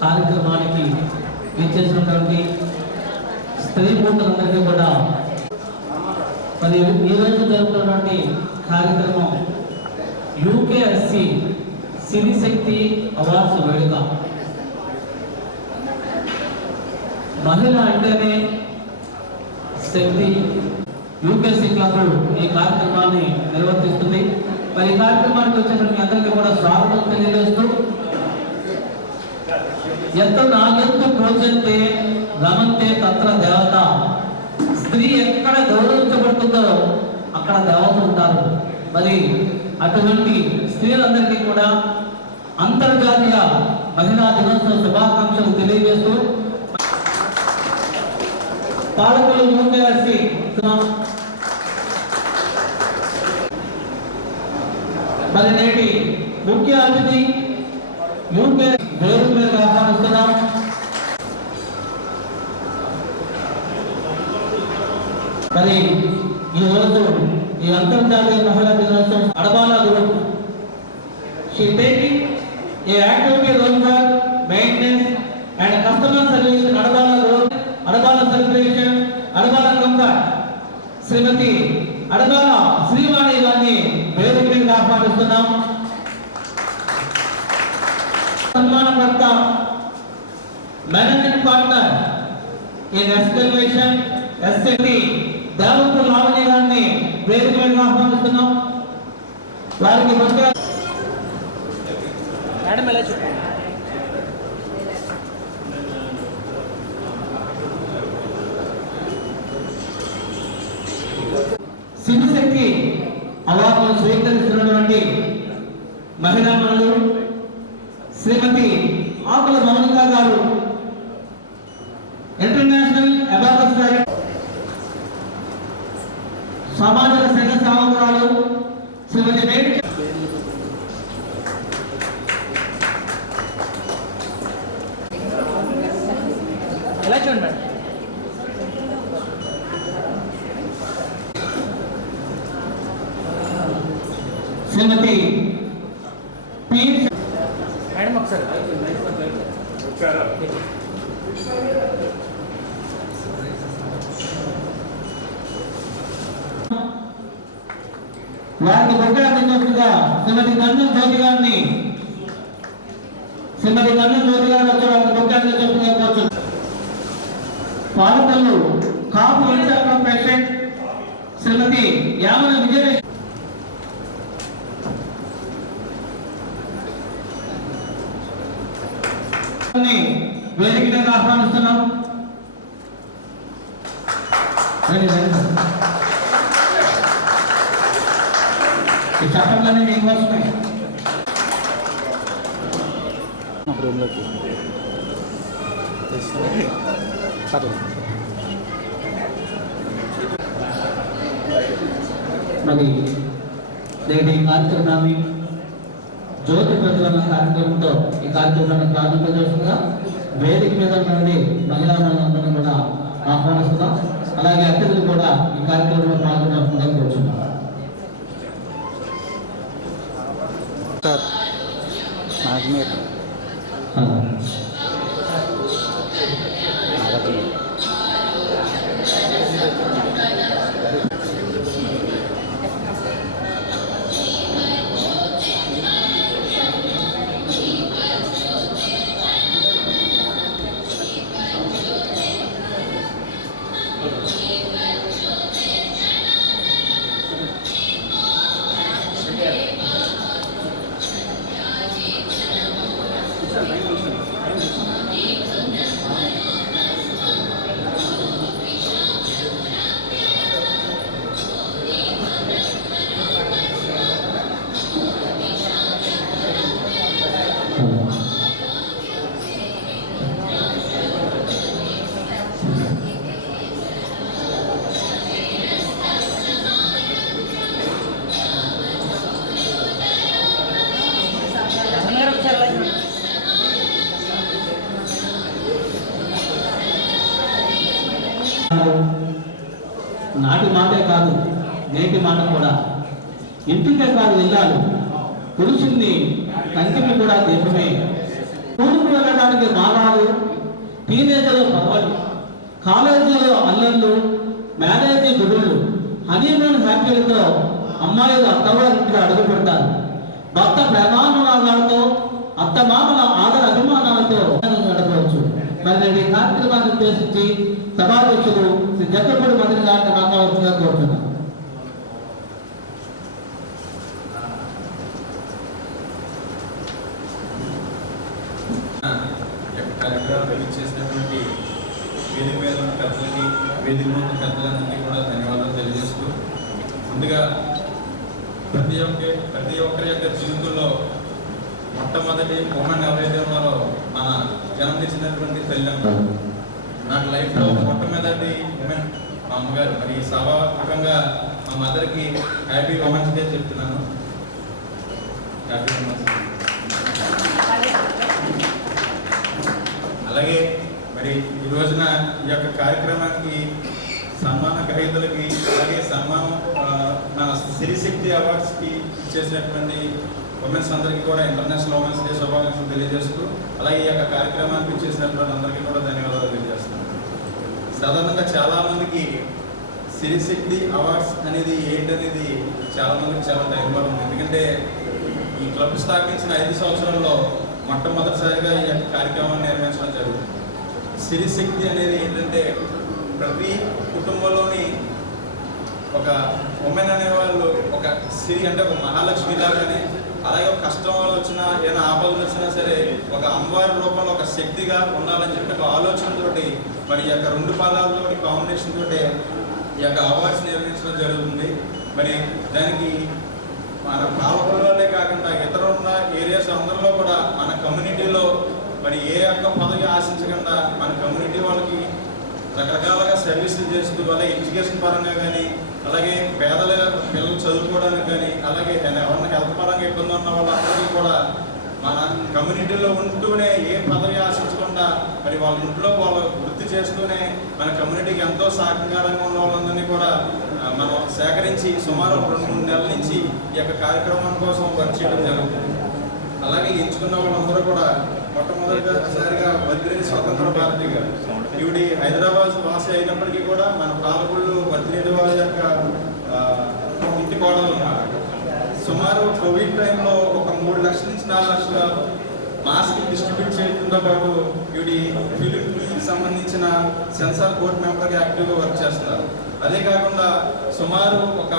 కార్యక్రమానికి విచ్చేసినటువంటి స్త్రీ మూర్తులందరికీ కూడా మరి ఈరోజు జరుగుతున్నటువంటి కార్యక్రమం యూకేఎస్సి సిరిశక్తి అవార్డ్స్ వేడుక. మహిళ అంటేనే శక్తి. యూకేఎస్సి క్లబ్ ఈ కార్యక్రమాన్ని నిర్వర్తిస్తుంది. మరి ఈ కార్యక్రమానికి వచ్చిన మీ అందరికీ కూడా స్వాగతం తెలియజేస్తూ, ఎంత నాగంతు పూజంతే రమంతే తత్ర దేవత. స్త్రీ ఎక్కడ గౌరవించబడుతుందో అక్కడ దేవత ఉంటారు. మరి అటువంటి స్త్రీలందరికీ కూడా అంతర్జాతీయ మహిళా దినోత్సవ శుభాకాంక్షలు తెలియజేస్తూ, పాలకులు యూకేఎస్సి మరి నేటి ముఖ్య అతిథి యూకే వేరు మీద ఆహ్వానిస్తున్నాం. మరి ఈ రోజు ఈ అంతర్జాతీయ మహిళా దినోత్సవం Adabala group she taking a activity role for maintenance and customer service in Adabala Group, Adabala celebration, Adabala comfort. Srimathi Adabala Srivani గారిని వేదిక మీద ఆహ్వానిస్తున్నాం. సన్మానకర్త managing partner in escalation SMD Devatha Lavanya గారిని వేదిక మీద ఆహ్వానిస్తున్నాం. వారికి ముందుగా మేడం ఎలా చెప్పండి. శివశక్తి అవార్డును స్వీకరిస్తున్నటువంటి మహిళామణులు శ్రీమతి ఆకుల మౌనిక గారు, ఇంటర్నేషనల్ అబాకస్ డైరెక్టర్, సామాజిక సంఘ సేవకురాలు శ్రీమతి మేడి ఎలా చూడండి. శ్రీమతి పి మేడం ఒకసారి వారికి బొగ్గగా శ్రీమతి నందన్ జ్యోతి గారిని వచ్చి వారికి బొగ్గగా చెప్పవచ్చు. పాలకులు కాపు ఇన్ఛార్జ్ ప్రెసిడెంట్ శ్రీమతి యామన విజయలక్ష్మి వేదిక మీద ఆహ్వానిస్తున్నాం. ఈ చట్టంలోనే మీకోసమే రూమ్లోకి మరి నేటి కార్యక్రమాన్ని జ్యోతి ప్రజ్వలన కార్యక్రమంతో ఈ కార్యక్రమాన్ని ప్రారంభించగా వేదిక మీద నుండి మహిళా మనందరం కూడా ఆహ్వానిస్తున్నాం. అలాగే అతిథులు కూడా ఈ కార్యక్రమంలో పాల్గొనకుండా కూర్చున్నాం. నాటి మాటే కాదు, నేటి మాట కూడా. ఇంటికే కాదు వెళ్ళాలి, పురుషుల్ని కంటికి కూడా దీపమే. స్కూలుకు వెళ్ళడానికి మారాలు, టీనేజ్లో పర్వలు, కాలేజీలో అల్లర్లు, మ్యారేజీ గుడుళ్ళు, హనీమూన్ హ్యాపీలతో అమ్మాయిలు అత్తవారింటికి అడుగు పెడతారు. భర్త ప్రేమానురాగాలతో, అత్తమామల ఆదర అభిమానాలతో నడపవచ్చు. మరి ఈ కార్యక్రమాన్ని ఉద్దేశించి సభాధ్యక్షుడు శ్రీ జగ్గపూడి మంత్రి గారిని మాట్లాడుతున్నా కోరుతున్నాను. చేసినటువంటి వేదిక మీద ఉన్న పెద్దలకి, వేదిక ఉన్న పెద్దలందరికీ కూడా ధన్యవాదాలు తెలియజేస్తూ, ముందుగా ప్రతి ఒక్కరి యొక్క జీవితంలో మొట్టమొదటి ఉమెన్ ఎవరైతే ఉన్నారో మన జన్మనిచ్చినటువంటి తల్లి. నాకు లైఫ్లో మొట్టమొదటి ఉమెన్ మా అమ్మగారు. మరి సభాముఖంగా మా మదర్కి హ్యాపీ ఉమెన్స్ డే చెప్తున్నాను. Happy women's day. అలాగే మరి ఈ రోజున ఈ యొక్క కార్యక్రమానికి సన్మాన గ్రహీతలకి, అలాగే సన్మానం మన సిరిశక్తి అవార్డ్స్కి చేసినటువంటి ఉమెన్స్ అందరికీ కూడా ఇంటర్నేషనల్ ఉమెన్స్ డే శుభాకాంక్షలు తెలియజేస్తూ, అలాగే ఈ యొక్క కార్యక్రమానికి చేసినటువంటి అందరికీ కూడా ధన్యవాదాలు తెలియజేస్తున్నాను. సాధారణంగా చాలామందికి సిరిశక్తి అవార్డ్స్ అనేది ఏంటనేది చాలామందికి చాలా టైం పడుతుంది. ఎందుకంటే ఈ క్లబ్ స్థాపించిన 5 సంవత్సరాల్లో మొట్టమొదటిసారిగా ఈ యొక్క కార్యక్రమాన్ని నిర్వహించడం జరుగుతుంది. సిరిశక్తి అనేది ఏంటంటే ప్రతి కుటుంబంలోని ఒక ఉమెన్ అనేవాళ్ళు ఒక సిరి అంటే ఒక మహాలక్ష్మి లాగానే, అలాగే ఒక కష్టం వచ్చినా ఏదైనా ఆపదలు వచ్చినా సరే ఒక అమ్మవారి రూపంలో ఒక శక్తిగా ఉండాలని చెప్పి ఒక ఆలోచనతోటి మరి ఈ యొక్క 2 పదాలతోటి కాంబినేషన్ తోటి ఈ యొక్క అవార్డ్స్ నిర్వహించడం జరుగుతుంది. మరి దానికి మన పాలకొల్లోనే కాకుండా ఇతర ఉన్న ఏరియాస్ అందరిలో కూడా మన కమ్యూనిటీలో మరి ఏ యొక్క పదవి ఆశించకుండా మన కమ్యూనిటీ వాళ్ళకి రకరకాలుగా సర్వీసులు చేస్తూ, అలాగే ఎడ్యుకేషన్ పరంగా కానీ, అలాగే పేదల పిల్లలు చదువుకోవడానికి కానీ, అలాగే ఎవరైనా హెల్త్ పరంగా ఇబ్బంది ఉన్న వాళ్ళందరికీ కూడా మన కమ్యూనిటీలో ఉంటూనే ఏ పదవి ఆశించకుండా మరి వాళ్ళ ఇంట్లో వాళ్ళు వృత్తి చేస్తూనే మన కమ్యూనిటీకి ఎంతో సహకారంగా ఉన్న వాళ్ళందరినీ కూడా మనం సేకరించి సుమారు 2-3 నెలల నుంచి ఈ యొక్క కార్యక్రమం కోసం వర్క్ చేయడం జరుగుతుంది. అలాగే ఎంచుకున్న వాళ్ళందరూ కూడా మొట్టమొదటిసారిగా వద్దిరేని స్వతంత్ర భారతి గారు, ఈవిడి హైదరాబాద్ వాసి అయినప్పటికీ కూడా మన పాలకొల్లు వద్దిరేని వారి యొక్క ఇంటి కోడలు ఉన్నారు. సుమారు కోవిడ్ టైంలో ఒక 3 లక్షల నుంచి 4 లక్షల మాస్క్ డిస్ట్రిబ్యూట్ చేయడంతో పాటు ఈవిడి ఫిలింకి సంబంధించిన సెన్సార్ బోర్డ్ మెంబర్గా యాక్టివ్గా వర్క్ చేస్తున్నారు. అదే కాకుండా సుమారు ఒక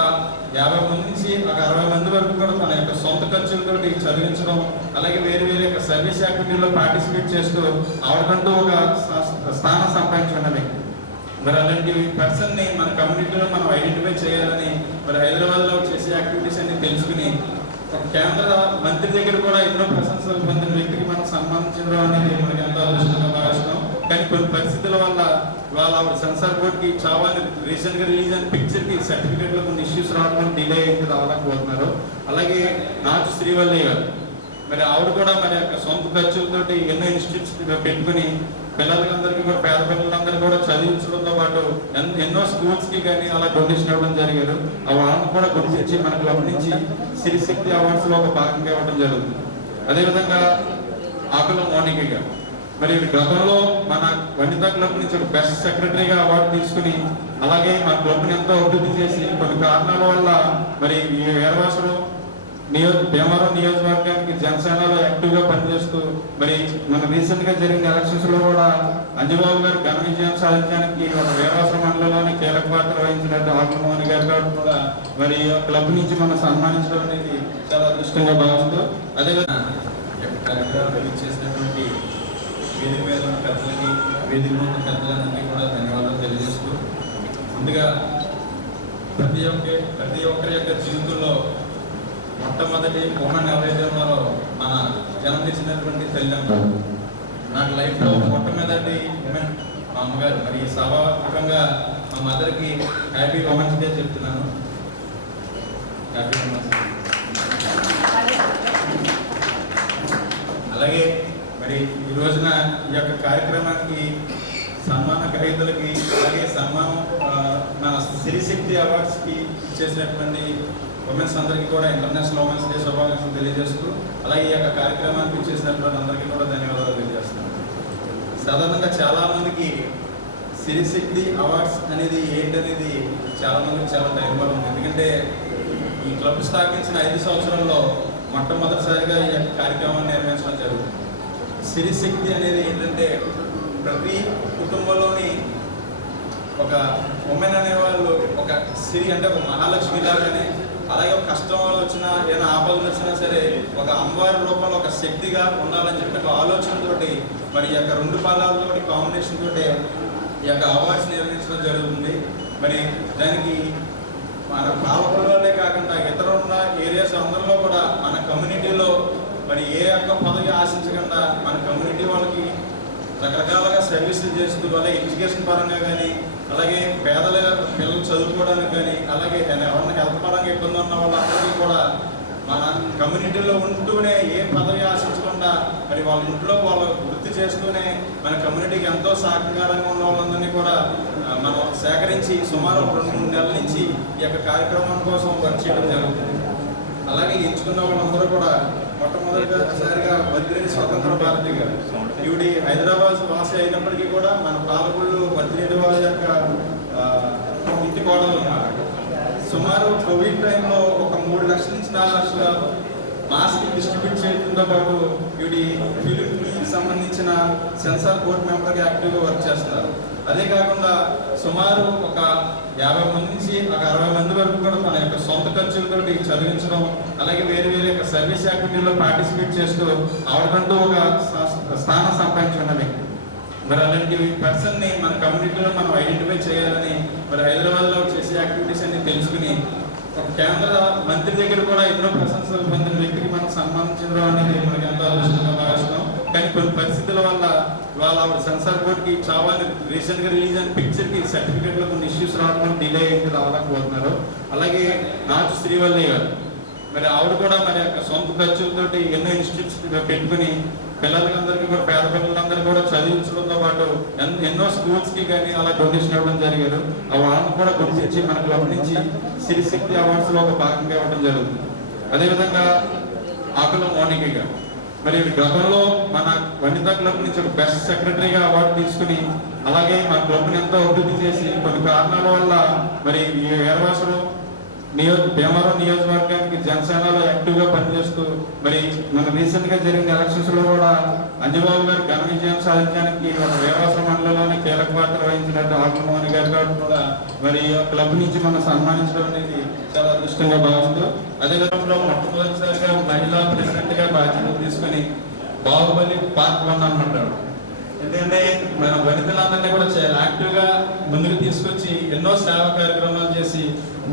50 మంది నుంచి ఒక 60 మంది వరకు కూడా మన యొక్క సొంత ఖర్చులతో చదివించడం, అలాగే వేరే యొక్క సర్వీస్ యాక్టివిటీలో పార్టిసిపేట్ చేస్తూ ఆవిడకంటూ ఒక స్థానం సంపాదించుకున్నది. మరి అలాంటి పర్సన్ని మన కమ్యూనిటీలో మనం ఐడెంటిఫై చేయాలని మరి హైదరాబాద్లో చేసే యాక్టివిటీస్ అన్ని తెలుసుకుని ఒక కేంద్ర మంత్రి దగ్గర కూడా ఎన్నో ప్రశంసలు పొందిన వ్యక్తికి మనం సన్మానించడం అనేది మనకి ఎంతో అదృష్టంగా భావిస్తున్నాం. కానీ కొన్ని పరిస్థితుల వల్ల ఆవిడ సెన్సార్ బోర్డ్కి చావాలి రీసెంట్గా రిలీజ్ అయిన పిక్చర్కి సర్టిఫికేట్లో కొన్ని ఇష్యూస్ రావడం డిలే అయింది, రావలేకపోతున్నారు. అలాగే నాచు శ్రీవల్లి గారు మరి ఆవిడ కూడా మరి యొక్క సొంత ఖర్చులతోటి ఎన్నో ఇన్స్టిట్యూట్స్ పెట్టుకుని పిల్లలందరికీ కూడా పేద పిల్లలందరూ కూడా చదివించడంతో పాటు ఎన్నో స్కూల్స్కి కానీ అలా డొనేషన్ ఇవ్వడం జరిగారు. ఆ వాళ్ళని కూడా గుర్తించి మన క్లబ్ నుంచి సిరిశక్తి అవార్డ్స్లో ఒక భాగంగా ఇవ్వడం జరుగుతుంది. అదేవిధంగా ఆకుల మౌనిక గారు మరి గతంలో మన వనితా క్లబ్ నుంచి ఒక బెస్ట్ సెక్రటరీగా అవార్డు తీసుకుని అలాగే మా క్లబ్ని ఎంతో అభివృద్ధి చేసి కొన్ని కారణాల వల్ల మరి ఈ వీరవాసలో భీమవరం నియోజకవర్గానికి జనసేనలో యాక్టివ్గా పనిచేస్తూ మరి మన రీసెంట్గా జరిగిన ఎలక్షన్స్లో కూడా అంజబాబు గారు ఘన విజయం సాధించడానికి ఒక వీరవాస మండలంలోని కీలక పాత్ర వహించినట్టు ఆకుల మోహన్ గారు కూడా మరి క్లబ్ నుంచి మనం సన్మానించడం అనేది చాలా అదృష్టంగా భావిస్తూ అదేవిధంగా చేసినటువంటి వేదిక మీద ఉన్న పెద్దలకి వేదిక మీద ఉన్న పెద్దలందరికీ కూడా ధన్యవాదాలు తెలియజేస్తూ ముందుగా ప్రతి ఒక్కరి యొక్క జీవితంలో మొట్టమొదటి ఉమెన్ ఎవరైతే ఉన్నారో మన జన్మనిచ్చినటువంటి తల్లిదండ్రులు. నాకు లైఫ్లో మొట్టమొదటి ఉమెన్ మా అమ్మగారు. మరి సభాముఖంగా మా మదర్కి హ్యాపీ ఉమెన్స్ డే చెప్తున్నాను. Happy women's day. అలాగే మరి ఈ రోజున ఈ యొక్క కార్యక్రమానికి సన్మాన గ్రహీతలకి అలాగే సన్మానం మన సిరిశక్తి అవార్డ్స్కి ఇచ్చేసినటువంటి ఉమెన్స్ అందరికీ కూడా ఇంటర్నేషనల్ ఉమెన్స్ డే శుభాకాంక్షలు తెలియజేస్తూ అలాగే ఈ యొక్క కార్యక్రమానికి ఇచ్చేసినటువంటి అందరికీ కూడా ధన్యవాదాలు తెలియజేస్తున్నాను. సాధారణంగా చాలామందికి సిరిశక్తి అవార్డ్స్ అనేది ఏంటనేది చాలామందికి చాలా టైంలో ఉంది. ఎందుకంటే ఈ క్లబ్ స్థాపించిన 5 సంవత్సరాల్లో మొట్టమొదటిసారిగా ఈ యొక్క కార్యక్రమాన్ని నిర్వహించడం జరుగుతుంది. సిరిశక్తి అనేది ఏంటంటే ప్రతి కుటుంబంలోని ఒక ఉమెన్ అనేవాళ్ళు ఒక సిరి అంటే ఒక మహాలక్ష్మి లాగానే అలాగే ఒక కష్టం వచ్చినా ఏదైనా ఆపదలు వచ్చినా సరే ఒక అమ్మవారి రూపంలో ఒక శక్తిగా ఉండాలని చెప్పి ఒక ఆలోచనతోటి మరి ఈ యొక్క 2 పదాలతోటి కాంబినేషన్ తోటి ఈ యొక్క అవార్డ్స్ నిర్వహించడం జరుగుతుంది. మరి దానికి మన పాలకులే కాకుండా ఇతర ఉన్న ఏరియాస్ అందరిలో కూడా మన కమ్యూనిటీలో మరి ఏ యొక్క పదవి ఆశించకుండా మన కమ్యూనిటీ వాళ్ళకి రకరకాలుగా సర్వీసులు చేస్తూ అలాగే ఎడ్యుకేషన్ పరంగా కానీ అలాగే పేదల పిల్లలు చదువుకోవడానికి కానీ అలాగే ఎవరైనా హెల్త్ పరంగా ఇబ్బంది ఉన్న వాళ్ళందరికీ కూడా మన కమ్యూనిటీలో ఉంటూనే ఏ పదవి ఆశించకుండా మరి వాళ్ళ ఇంట్లో వాళ్ళు వృత్తి చేస్తూనే మన కమ్యూనిటీకి ఎంతో సహకారంగా ఉన్న వాళ్ళందరినీ కూడా మనం సేకరించి సుమారు 2-3 నెలల నుంచి ఈ యొక్క కార్యక్రమం కోసం వర్క్ చేయడం జరుగుతుంది. అలాగే ఎంచుకున్న వాళ్ళందరూ కూడా మొట్టమొదటిసారిగా వద్దిరెడ్డి స్వతంత్ర భారతి గారు ఈవిడి హైదరాబాద్ వాసి అయినప్పటికీ కూడా మన పాలకుళ్ళు వద్దిరెడ్డి వాళ్ళ యొక్క ఇంటి కోడలు ఉన్నారు. సుమారు కోవిడ్ టైంలో ఒక 3 లక్షల నుంచి 4 లక్షల మాస్క్ డిస్ట్రిబ్యూట్ చేయడంతో పాటు ఈవిడి ఫిలింకి సంబంధించిన సెన్సార్ బోర్డ్ మెంబర్గా యాక్టివ్గా వర్క్ చేస్తున్నారు. అదే కాకుండా సుమారు ఒక 50 మంది నుంచి ఒక 60 మంది వరకు కూడా మన యొక్క సొంత ఖర్చులతో చదివించడం అలాగే వేరే యొక్క సర్వీస్ యాక్టివిటీలో పార్టిసిపేట్ చేస్తూ ఆవిడకంటూ ఒక స్థానం సంపాదించున్నది. మరి అలాంటి పర్సన్ని మన కమ్యూనిటీలో మనం ఐడెంటిఫై చేయాలని మరి హైదరాబాద్లో చేసే యాక్టివిటీస్ అన్ని తెలుసుకుని ఒక కేంద్ర మంత్రి దగ్గర కూడా ఎన్నో ప్రశంసలు పొందిన వ్యక్తికి మనం సన్మానించడం అనేది మనకి ఎంతో అదృష్టంగా భావిస్తున్నాం. కానీ కొన్ని పరిస్థితుల వల్ల ఆవిడ సెన్సార్ బోర్డ్కి చావాలి రీసెంట్గా రిలీజ్ అయిన పిక్చర్కి సర్టిఫికేట్లో కొన్ని ఇష్యూస్ రావడం డిలే అయింది, రావలేకపోతున్నారు. అలాగే నాచు శ్రీవల్లి గారు మరి ఆవిడ కూడా మరి యొక్క సొంత ఖర్చులతోటి ఎన్నో ఇన్స్టిట్యూట్స్ పెట్టుకుని పిల్లలందరికీ కూడా పేద పిల్లలందరూ కూడా చదివించడంతో పాటు ఎన్నో స్కూల్స్కి కానీ అలా డొనేషన్ ఇవ్వడం జరిగారు. ఆ వాళ్ళని కూడా గుర్తించి మన క్లబ్ నుంచి సిరిశక్తి అవార్డ్స్లో ఒక భాగంగా ఇవ్వడం జరుగుతుంది. అదేవిధంగా ఆకుల మౌనిక గారు మరి గతంలో మన వనితా క్లబ్ నుంచి ఒక బెస్ట్ సెక్రటరీగా అవార్డు తీసుకుని అలాగే మా క్లబ్ని ఎంతో అభివృద్ధి చేసి కొన్ని కారణాల వల్ల మరి ఈ వీరవాసలో భీమవరం నియోజకవర్గానికి జనసేనలో యాక్టివ్గా పనిచేస్తూ మరి మన రీసెంట్గా జరిగిన ఎలక్షన్స్లో కూడా అంజబాబు గారు ఘన విజయం సాధించడానికి ఒక వీరవాస మండలంలోని కీలక పాత్ర వహించినట్టు ఆకుల మోహన్ గారు కూడా మరి క్లబ్ నుంచి మనం సన్మానించడం అనేది చాలా అదృష్టంగా భావిస్తూ అదే విధంగా మొట్టమొదటిసారిగా మహిళా ప్రెసిడెంట్గా బాధ్యతలు తీసుకుని బాహుబలి పార్ట్ 1 అన్నమాట ఎందుకంటే మన వనితలందరినీ కూడా చాలా యాక్టివ్గా ముందుకు తీసుకొచ్చి ఎన్నో సేవా కార్యక్రమాలు చేసి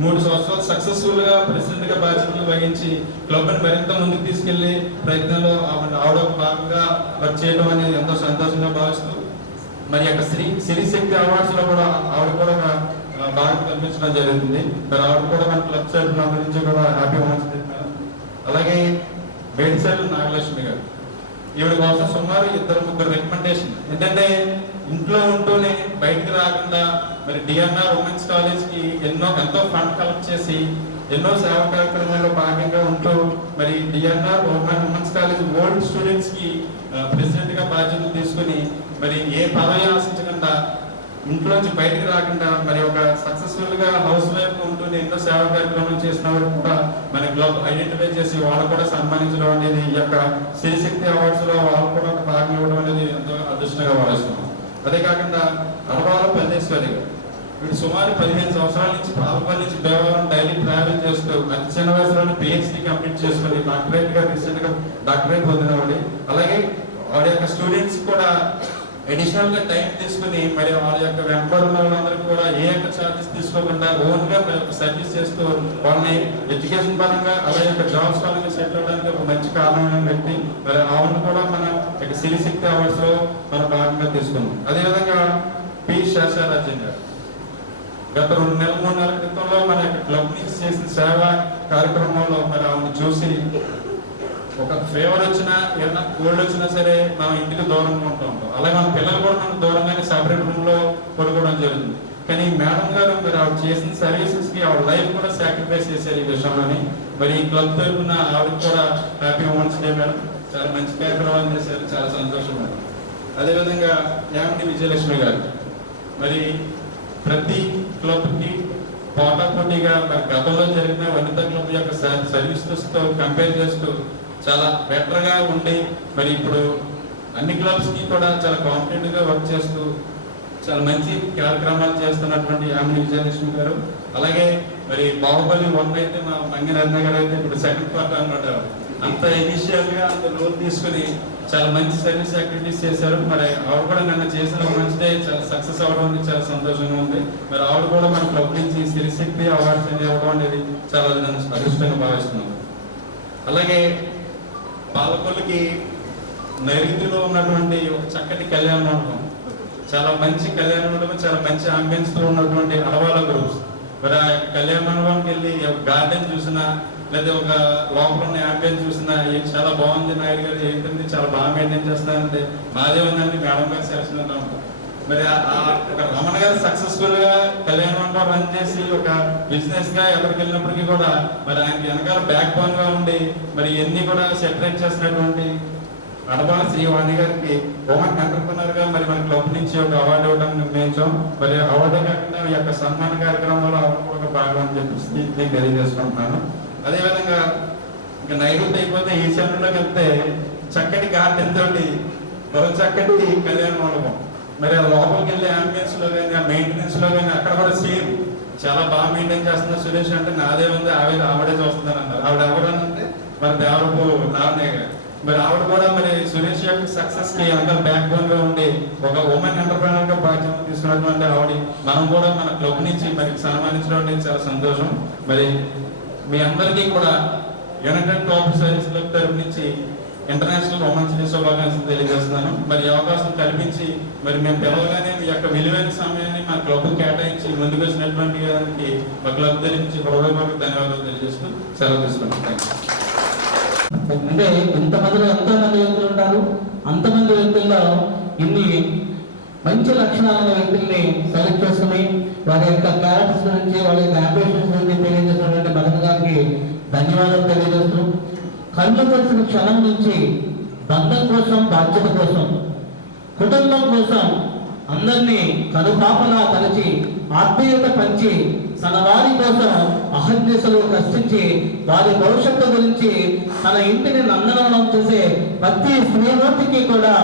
3 సంవత్సరాలు సక్సెస్ఫుల్గా ప్రెసిడెంట్గా బాధ్యతలు వహించి క్లబ్ని మరింత ముందుకు తీసుకెళ్లే ప్రయత్నంలో ఆవిడ భాగంగా వర్క్ చేయడం అనేది ఎంతో సంతోషంగా భావిస్తూ మరి యొక్క సిరిశక్తి అవార్డ్స్లో కూడా ఆవిడ కూడా భాగం కల్పించడం జరుగుతుంది. మరి ఆవిడ కూడా మన క్లబ్ సైడ్ నుంచి కూడా హ్యాపీ అవార్డ్స్ చెప్పారు. అలాగే మేడిసైడ్ నాగలక్ష్మి గారు, ఈవిడ కోసం సుమారు 2-3 రికమెండేషన్ ఏంటంటే ఇంట్లో ఉంటూనే బయటకు రాకుండా మరి డిఎన్ఆర్ ఉమెన్స్ కాలేజ్కి ఎంతో ఫండ్ కలెక్ట్ చేసి ఎన్నో సేవా కార్యక్రమాల్లో భాగంగా ఉంటూ మరి డిఎన్ఆర్ ఉమెన్స్ కాలేజ్ ఓల్డ్ స్టూడెంట్స్కి ప్రెసిడెంట్గా బాధ్యతలు తీసుకుని మరి ఏ పదవి ఆశించకుండా ఇంట్లోంచి బయటకు రాకుండా మరి ఒక సక్సెస్ఫుల్గా హౌస్ వైఫ్ ఉంటూనే ఎన్నో సేవా కార్యక్రమాలు చేసిన వారు కూడా మన క్లబ్ ఐడెంటిఫై చేసి వాళ్ళు కూడా సన్మానించడం అనేది ఈ యొక్క శ్రీశక్తి అవార్డ్స్లో వాళ్ళు కూడా ఒక భాగం ఇవ్వడం అనేది ఎంతో అదృష్టంగా భావిస్తున్నాం. అదే కాకుండా అడవాల పల్లేశ్వరి గారు, వీడు సుమారు 15 సంవత్సరాల నుంచి పాలపల్లి నుంచి దేవవరం డైలీ ట్రావెల్ చేస్తూ అతి చిన్న వయసులోనే పిహెచ్డి కంప్లీట్ చేసుకుని డాక్టరేట్గా రీసెంట్గా డాక్టరేట్ పొందినవాడి. అలాగే వాడి యొక్క స్టూడెంట్స్ కూడా అడిషనల్గా టైం తీసుకుని మరి వాళ్ళ యొక్క వెంబడున్న వాళ్ళందరికీ కూడా ఏ యొక్క ఛార్జెస్ తీసుకోకుండా ఓన్గా సర్వీస్ చేస్తూ వాళ్ళని ఎడ్యుకేషన్ పరంగా అలాగే యొక్క జాబ్స్ పరంగా సెటిల్ అవ్వడానికి ఒక మంచి కారణమైన వ్యక్తి. మరి ఆవిడని కూడా మనం సిరిశక్తి అవార్డ్స్లో మనం భాగంగా తీసుకున్నాం. అదేవిధంగా పి శేషారాజ్యం గారు గత 2 నెలల 3 నెలల క్రితంలో మన యొక్క క్లబ్ నుంచి చేసిన సేవా కార్యక్రమంలో మరి ఆవిడని చూసి ఒక ఫీవర్ వచ్చినా ఏదైనా కోల్డ్ వచ్చినా సరే మనం ఇంటికి దూరంగా ఉంటాం. అలాగే మన పిల్లలు కూడా మనకు దూరంగానే సపరేట్ రూమ్లో పడుకోవడం జరుగుతుంది. కానీ మేడం గారు మరి ఆవిడ చేసిన సర్వీసెస్కి ఆవిడ లైఫ్ కూడా సాక్రిఫైస్ చేశారు ఈ విషయంలోని. మరి ఈ క్లబ్ తరఫున ఆవిడ కూడా హ్యాపీ ఉమెన్స్ డే మేడం, చాలా మంచి కార్యక్రమాలు చేశారు, చాలా సంతోషం మేడం. అదేవిధంగా యామిని విజయలక్ష్మి గారు మరి ప్రతి క్లబ్కి పోటాపోటీగా మరి గతంలో జరిగిన వనితా క్లబ్ యొక్క సర్వీసెస్తో కంపేర్ చేస్తూ చాలా బెటర్గా ఉండి మరి ఇప్పుడు అన్ని క్లబ్స్కి కూడా చాలా కాన్ఫిడెంట్గా వర్క్ చేస్తూ చాలా మంచి కార్యక్రమాలు చేస్తున్నటువంటి యామిని విజయలక్ష్మి గారు. అలాగే మరి బాహుబలి 1 అయితే మా మంగిరత్న గారు అయితే ఇప్పుడు 2nd పార్ట్ అన్నమాట. అంత ఇనిషియల్గా అంత లోన్ తీసుకుని చాలా మంచి సర్వీస్ యాక్టివిటీస్ చేశారు. మరి ఆవిడ కూడా నిన్న చేసిన మంచి డే చాలా సక్సెస్ అవ్వడం అనేది చాలా సంతోషంగా ఉంది. మరి ఆవిడ కూడా మన క్లబ్ నుంచి సిరిశక్తి అవార్డ్స్ అనేది ఇవ్వడం అనేది చాలా అదృష్టంగా భావిస్తున్నాం. అలాగే పాలకొల్లుకి నైరుతిలో ఉన్నటువంటి ఒక చక్కటి కళ్యాణ మండపం, చాలా మంచి కళ్యాణ మండపం, చాలా మంచి అంబియన్స్తో ఉన్నటువంటి అడవాల గ్రూప్స్. మరి ఆ కళ్యాణ మండపానికి వెళ్ళి గార్డెన్ చూసినా లేదా ఒక లోపల ఉన్న అంబియన్స్ చూసినా చాలా బాగుంది నాయుడు గారు, ఏంటంటే చాలా బాగా మెయింటైన్ చేస్తారంటే మాదే ఉందండి మేడం గారు సెలక్షన్ ఉంటాం. మరి ఒక రమణ గారు సక్సెస్ఫుల్గా కళ్యాణ మండపం రన్ చేసి ఒక బిజినెస్గా ఎక్కడికి వెళ్ళినప్పటికీ కూడా మరి ఆయనకి వెనకాల బ్యాక్ బోన్గా ఉండి మరి ఎన్ని కూడా సెపరేట్ చేసినటువంటి అడబాల శ్రీవాణి గారికి ఉమెన్ ఎంటర్ప్రినర్గా మరి మన క్లబ్ నుంచి ఒక అవార్డు ఇవ్వడం నిర్ణయించాం. మరి అవార్డే కాకుండా ఈ యొక్క సన్మాన కార్యక్రమంలో ఒక భాగం అని చెప్పి తెలియజేసుకుంటున్నాను. అదేవిధంగా ఇంకా నైరుతి అయిపోతే ఈశాన్యంలోకి వెళ్తే చక్కటి గార్డెన్ తోటి ఒక చక్కటి కళ్యాణ మండపం. మరి ఆ లోపలికి వెళ్ళే అంబియన్స్లో కానీ ఆ మెయింటెనెన్స్లో కానీ అక్కడ కూడా సేమ్ చాలా బాగా మెయింటైన్ చేస్తున్న సురేష్ అంటే నాదే ఉంది ఆవిడే చూస్తున్నాను అన్నారు. ఆవిడ ఎవరనంటే మరి దేవరపు నారాయణ గారు. మరి ఆవిడ కూడా మరి సురేష్ యొక్క సక్సెస్కి వెనకాల బ్యాక్ బోన్గా ఉండి ఒక ఉమెన్ ఎంటర్ప్రైనర్గా బాధ్యత తీసుకున్నటువంటి ఆవిడ మనం కూడా మన క్లబ్ నుంచి మరి సన్మానించడం అనేది చాలా సంతోషం. మరి మీ అందరికీ కూడా యునైటెడ్ క్లబ్ సర్వీస్ క్లబ్ తరఫు నుంచి ఇంటర్నేషనల్ ఉమెన్స్ డే శుభాకాంక్షలు తెలియజేస్తున్నాను. మరి ఈ అవకాశం కల్పించి మరి మేము పిలవగానే మీ యొక్క విలువైన సమయాన్ని మా క్లబ్ కేటాయించి ముందుకు వచ్చినటువంటి గారికి మా క్లబ్ నుంచి హృదయపూర్వక ధన్యవాదాలు తెలియజేస్తూ సెలవు తీసుకుంటాం. అంటే ఇంతమందిలో ఎంతోమంది వ్యక్తులు ఉంటారు, అంతమంది వ్యక్తుల్లో ఇన్ని మంచి లక్షణాల వ్యక్తుల్ని సెలెక్ట్ చేసుకుని వారి యొక్క క్యారెక్టర్స్ గురించి వాళ్ళ యొక్క అంబిషన్స్ గురించి తెలియజేసినటువంటి భరత్ గారికి ధన్యవాదాలు తెలియజేస్తూ కళ్ళు తెరిచిన క్షణం నుంచి బంధం కోసం, బాధ్యత కోసం, కుటుంబం కోసం అందరినీ కనుపాపలా తలచి ఆత్మీయత పంచి తన వారి కోసం అహర్నిశలు కష్టించి వారి భవిష్యత్తు గురించి తన ఇంటిని నందనవనం చేసే ప్రతి స్త్రీమూర్తికి కూడా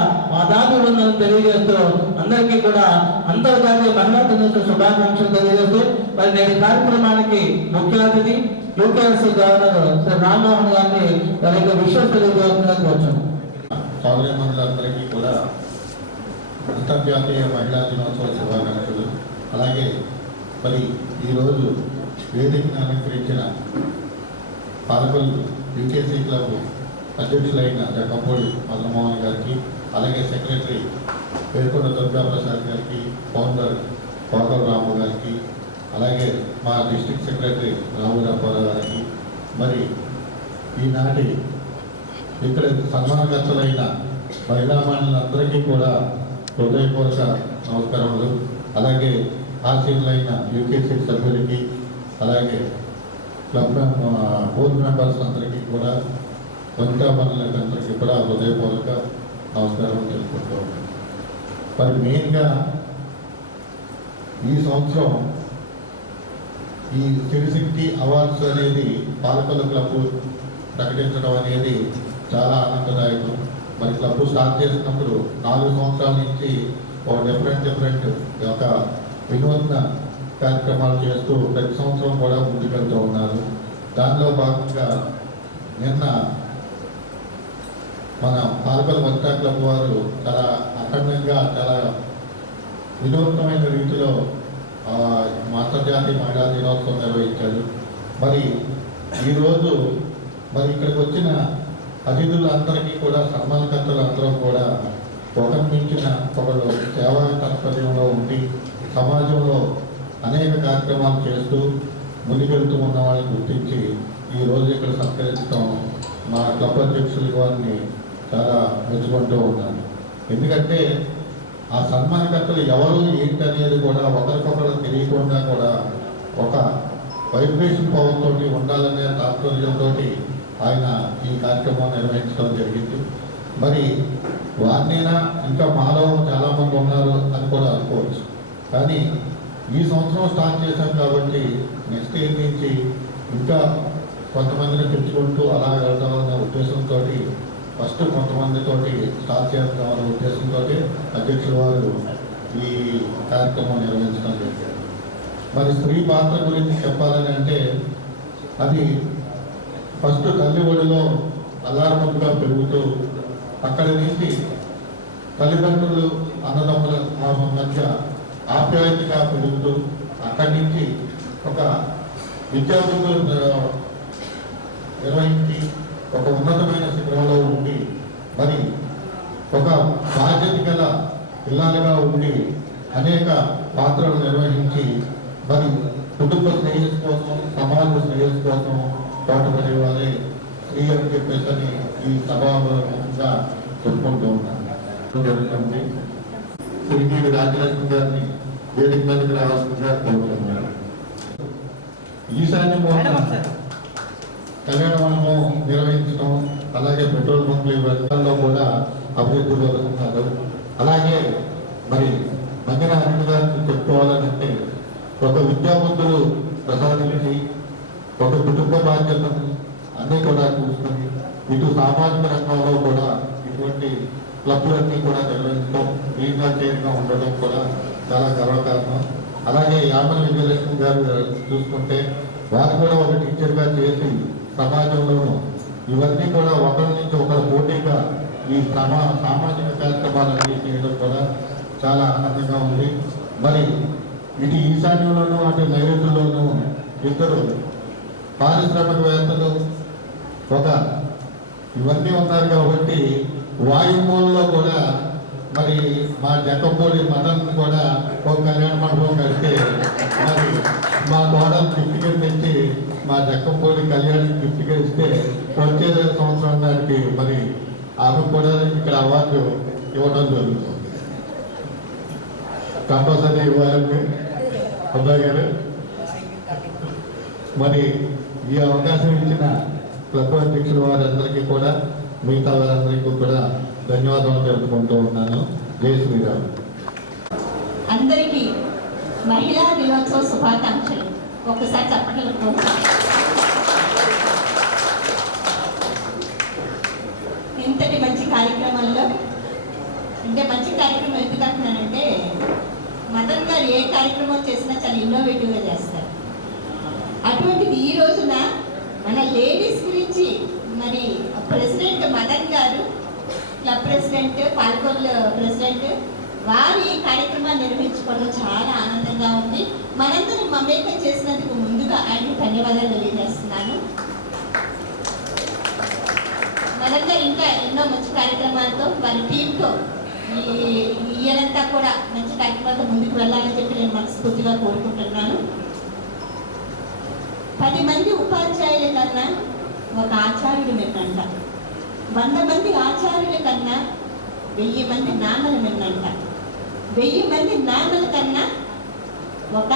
ఆదాభివందనం తెలియజేస్తూ అందరికీ కూడా అంతర్జాతీయ మహిళా దినోత్సవ శుభాకాంక్షలు తెలియజేస్తూ మరి నేటి కార్యక్రమానికి ముఖ్య అతిథి యూపీఎస్ గవర్నర్ శ్రీ రామ్మోహన్ గారిని వారి యొక్క విషయం తెలియజేస్తున్నా కోరుచున్నాం. సోదరీమణులందరికీ కూడా అంతర్జాతీయ మహిళా దినోత్సవ శుభాకాంక్షలు. అలాగే మరి ఈరోజు వేదికను అలంకరించిన పాలకొల్లు యూకేసీ క్లబ్ అధ్యక్షులైన జక్కంపూడి మదనమోహన్ గారికి, అలాగే సెక్రటరీ పేర్కొండ దుర్గాప్రసాద్ గారికి, ఫౌండర్ కోకల రాము గారికి, అలాగే మా డిస్ట్రిక్ట్ సెక్రటరీ రావు రామారావు గారికి, మరి ఈనాటి ఇక్కడ సన్మానకర్తలైన మహిళా మండలందరికీ కూడా హృదయపూర్వక నమస్కారములు. అలాగే ఆశీనులైన యూకేసీ సభ్యులకి, అలాగే క్లబ్ బోర్డు మెంబర్స్ అందరికీ కూడా, వనితా మండలికందరికీ కూడా హృదయపూర్వక నమస్కారం తెలుపుకుంటూ ఉన్నాను. మరి మెయిన్గా ఈ సంవత్సరం ఈ సిరిశక్తి అవార్డ్స్ అనేది పాలకొల్లు క్లబ్ ప్రకటించడం అనేది చాలా ఆనందదాయకం. మరి క్లబ్ స్టార్ట్ చేసినప్పుడు 4 సంవత్సరాల నుంచి ఒక డిఫరెంట్ ఒక వినూత్న కార్యక్రమాలు చేస్తూ ప్రతి సంవత్సరం కూడా ముందుకెళ్తూ ఉన్నారు. దానిలో భాగంగా నిన్న మన పాలకొల్లు వనితా క్లబ్ వారు చాలా అఖండంగా చాలా వినూత్నమైన రీతిలో అంతర్జాతీయ మహిళా దినోత్సవం నిర్వహించారు. మరి ఈరోజు మరి ఇక్కడికి వచ్చిన అతిథులందరికీ కూడా సన్మానకర్తలు అందరూ కూడా ఒకరి మించిన ఒకరు సేవా తాత్పర్యంలో ఉండి సమాజంలో అనేక కార్యక్రమాలు చేస్తూ ముందుకెళ్తూ ఉన్న వాళ్ళని గుర్తించి ఈరోజు ఇక్కడ సత్కరించడం మా క్లబ్ అధ్యక్షులు వారిని చాలా మెచ్చుకుంటూ ఉన్నాను. ఎందుకంటే ఆ సన్మానకర్తలు ఎవరు ఏంటనేది కూడా ఒకరికొకరు తెలియకుండా కూడా ఒక వైబ్రేషన్ పవర్తో ఉండాలనే తాత్పర్యంతో ఆయన ఈ కార్యక్రమం నిర్వహించడం జరిగింది. మరి వారినైనా ఇంకా మాలో చాలామంది ఉన్నారు అని కూడా అనుకోవచ్చు. కానీ ఈ సంవత్సరం స్టార్ట్ చేశాం కాబట్టి నెక్స్ట్ ఇయర్ నుంచి ఇంకా కొంతమందిని పెంచుకుంటూ అలా వెళ్దామన్న ఉద్దేశంతో ఫస్ట్ కొంతమందితోటి స్టార్ట్ చేద్దామనే ఉద్దేశంతో అధ్యక్షుల వారు ఈ కార్యక్రమం నిర్వహించడం జరిగింది. మరి స్త్రీ పాత్ర గురించి చెప్పాలని అంటే అది ఫస్ట్ తల్లి ఒడిలో అల్లారముద్దుగా పెరుగుతూ అక్కడి నుంచి తల్లిదండ్రులు అన్నదమ్ముల మధ్య ఆప్యాయతగా పెరుగుతూ అక్కడి నుంచి ఒక విద్యార్థులు నిర్వహించి ఒక ఉన్నతమైన శిఖరంలో ఉండి మరి ఒక బాధ్యత గల పిల్లలుగా ఉండి అనేక పాత్రలు నిర్వహించి మరి కుటుంబ శ్రేయస్సు కోసం, సమాజ శ్రేయస్సు కోసం పాటుపడే వారే స్త్రీ అని చెప్పేసి ఈ సభాముఖంగా చెప్పుకుంటూ ఉన్నాను. జరుగుతుంది. శ్రీ రాజలక్ష్మి గారిని వేదిక మీదకి రావాల్సిందిగా కోరుతున్నాను. ఈశాన్య కళ్యాణ మండపం నిర్వహించడం, అలాగే పెట్రోల్ బంకులు ఇవన్నీ కూడా అభివృద్ధి జరుగుతున్నారు. అలాగే మరి మంగళ అనిల్ గారిని చెప్పుకోవాలంటే ఒక విద్యావంతులు ప్రసాదించి ఒక కుటుంబ బాధ్యతను అన్నీ కూడా చూసుకొని ఇటు సామాజిక రంగంలో కూడా ఇటువంటి క్లబ్లన్నీ కూడా నిర్వహించడం, క్లీన్గా చేయగా ఉండడం కూడా చాలా గర్వకారణం. అలాగే యామల విజయలక్ష్మి గారు చూసుకుంటే వారు కూడా ఒక టీచర్గా చేసి సమాజంలోనూ ఇవన్నీ కూడా ఒకరి నుంచి ఒకరు పోటీగా ఈ సామాజిక కార్యక్రమాలన్నీ చేయడం కూడా చాలా ఆనందంగా ఉంది. మరి ఇటు ఈశాన్యంలోనూ అటు నైరుతిలోనూ ఇద్దరు పారిశ్రామికవేత్తలు ఒక ఇవన్నీ ఉన్నారు కాబట్టి వాయుమూలలో కూడా మరి మా జక్కంపూడి మదన్ కూడా ఒక కళ్యాణ మండపం కడితే మరి మా కోడలు గిఫ్ట్గా తెచ్చి మా జక్కంపూడి కళ్యాణి గిఫ్ట్గా ఇస్తే వచ్చే సంవత్సరం దానికి మరి ఆమె కూడా ఇక్కడ అవార్డు ఇవ్వడం జరుగుతుంది. కంపల్సరీ ఇవ్వాలని అబ్బాయి గారు. మరి ఈ అవకాశం ఇచ్చిన క్లబ్ అధ్యక్షుల వారందరికీ కూడా, మిగతా వారందరికీ కూడా ధన్యవాదాలు తెలుపుకుంటూ ఉన్నాను. జై శ్రీరామ్. అందరికీ మహిళా దినోత్సవ శుభాకాంక్షలు. ఒక్కసారి చెప్పగల ఇంతటి మంచి కార్యక్రమంలో అంటే మంచి కార్యక్రమం ఎందుకు అంటున్నానంటే మదన్ గారు ఏ కార్యక్రమం చేసినా చాలా ఇన్నోవేటివ్గా చేస్తారు. అటువంటిది ఈ రోజున మన లేడీస్ గురించి మరి ప్రెసిడెంట్ మదన్ గారు, క్లబ్ ప్రెసిడెంట్, పాల్గొల్లు ప్రెసిడెంట్, వారు ఈ కార్యక్రమాన్ని నిర్వహించుకోవడం చాలా ఆనందంగా ఉంది. మనందరం మమేకం చేసినందుకు ముందుగా ఆయనకు ధన్యవాదాలు తెలియజేస్తున్నాను. మనంగా ఇంకా ఎన్నో మంచి కార్యక్రమాలతో వారి టీంతో ఈ ఇయరంతా కూడా మంచి కార్యక్రమాలతో ముందుకు వెళ్ళాలని చెప్పి నేను మనస్ఫూర్తిగా కోరుకుంటున్నాను. 10 మంది ఉపాధ్యాయుల కన్నా ఒక ఆచార్యుడు మిన్నంట, 100 మంది ఆచార్యుల కన్నా 1000 మంది నాన్నలు మిన్నంట, 1000 మంది నాన్నల కన్నా ఒక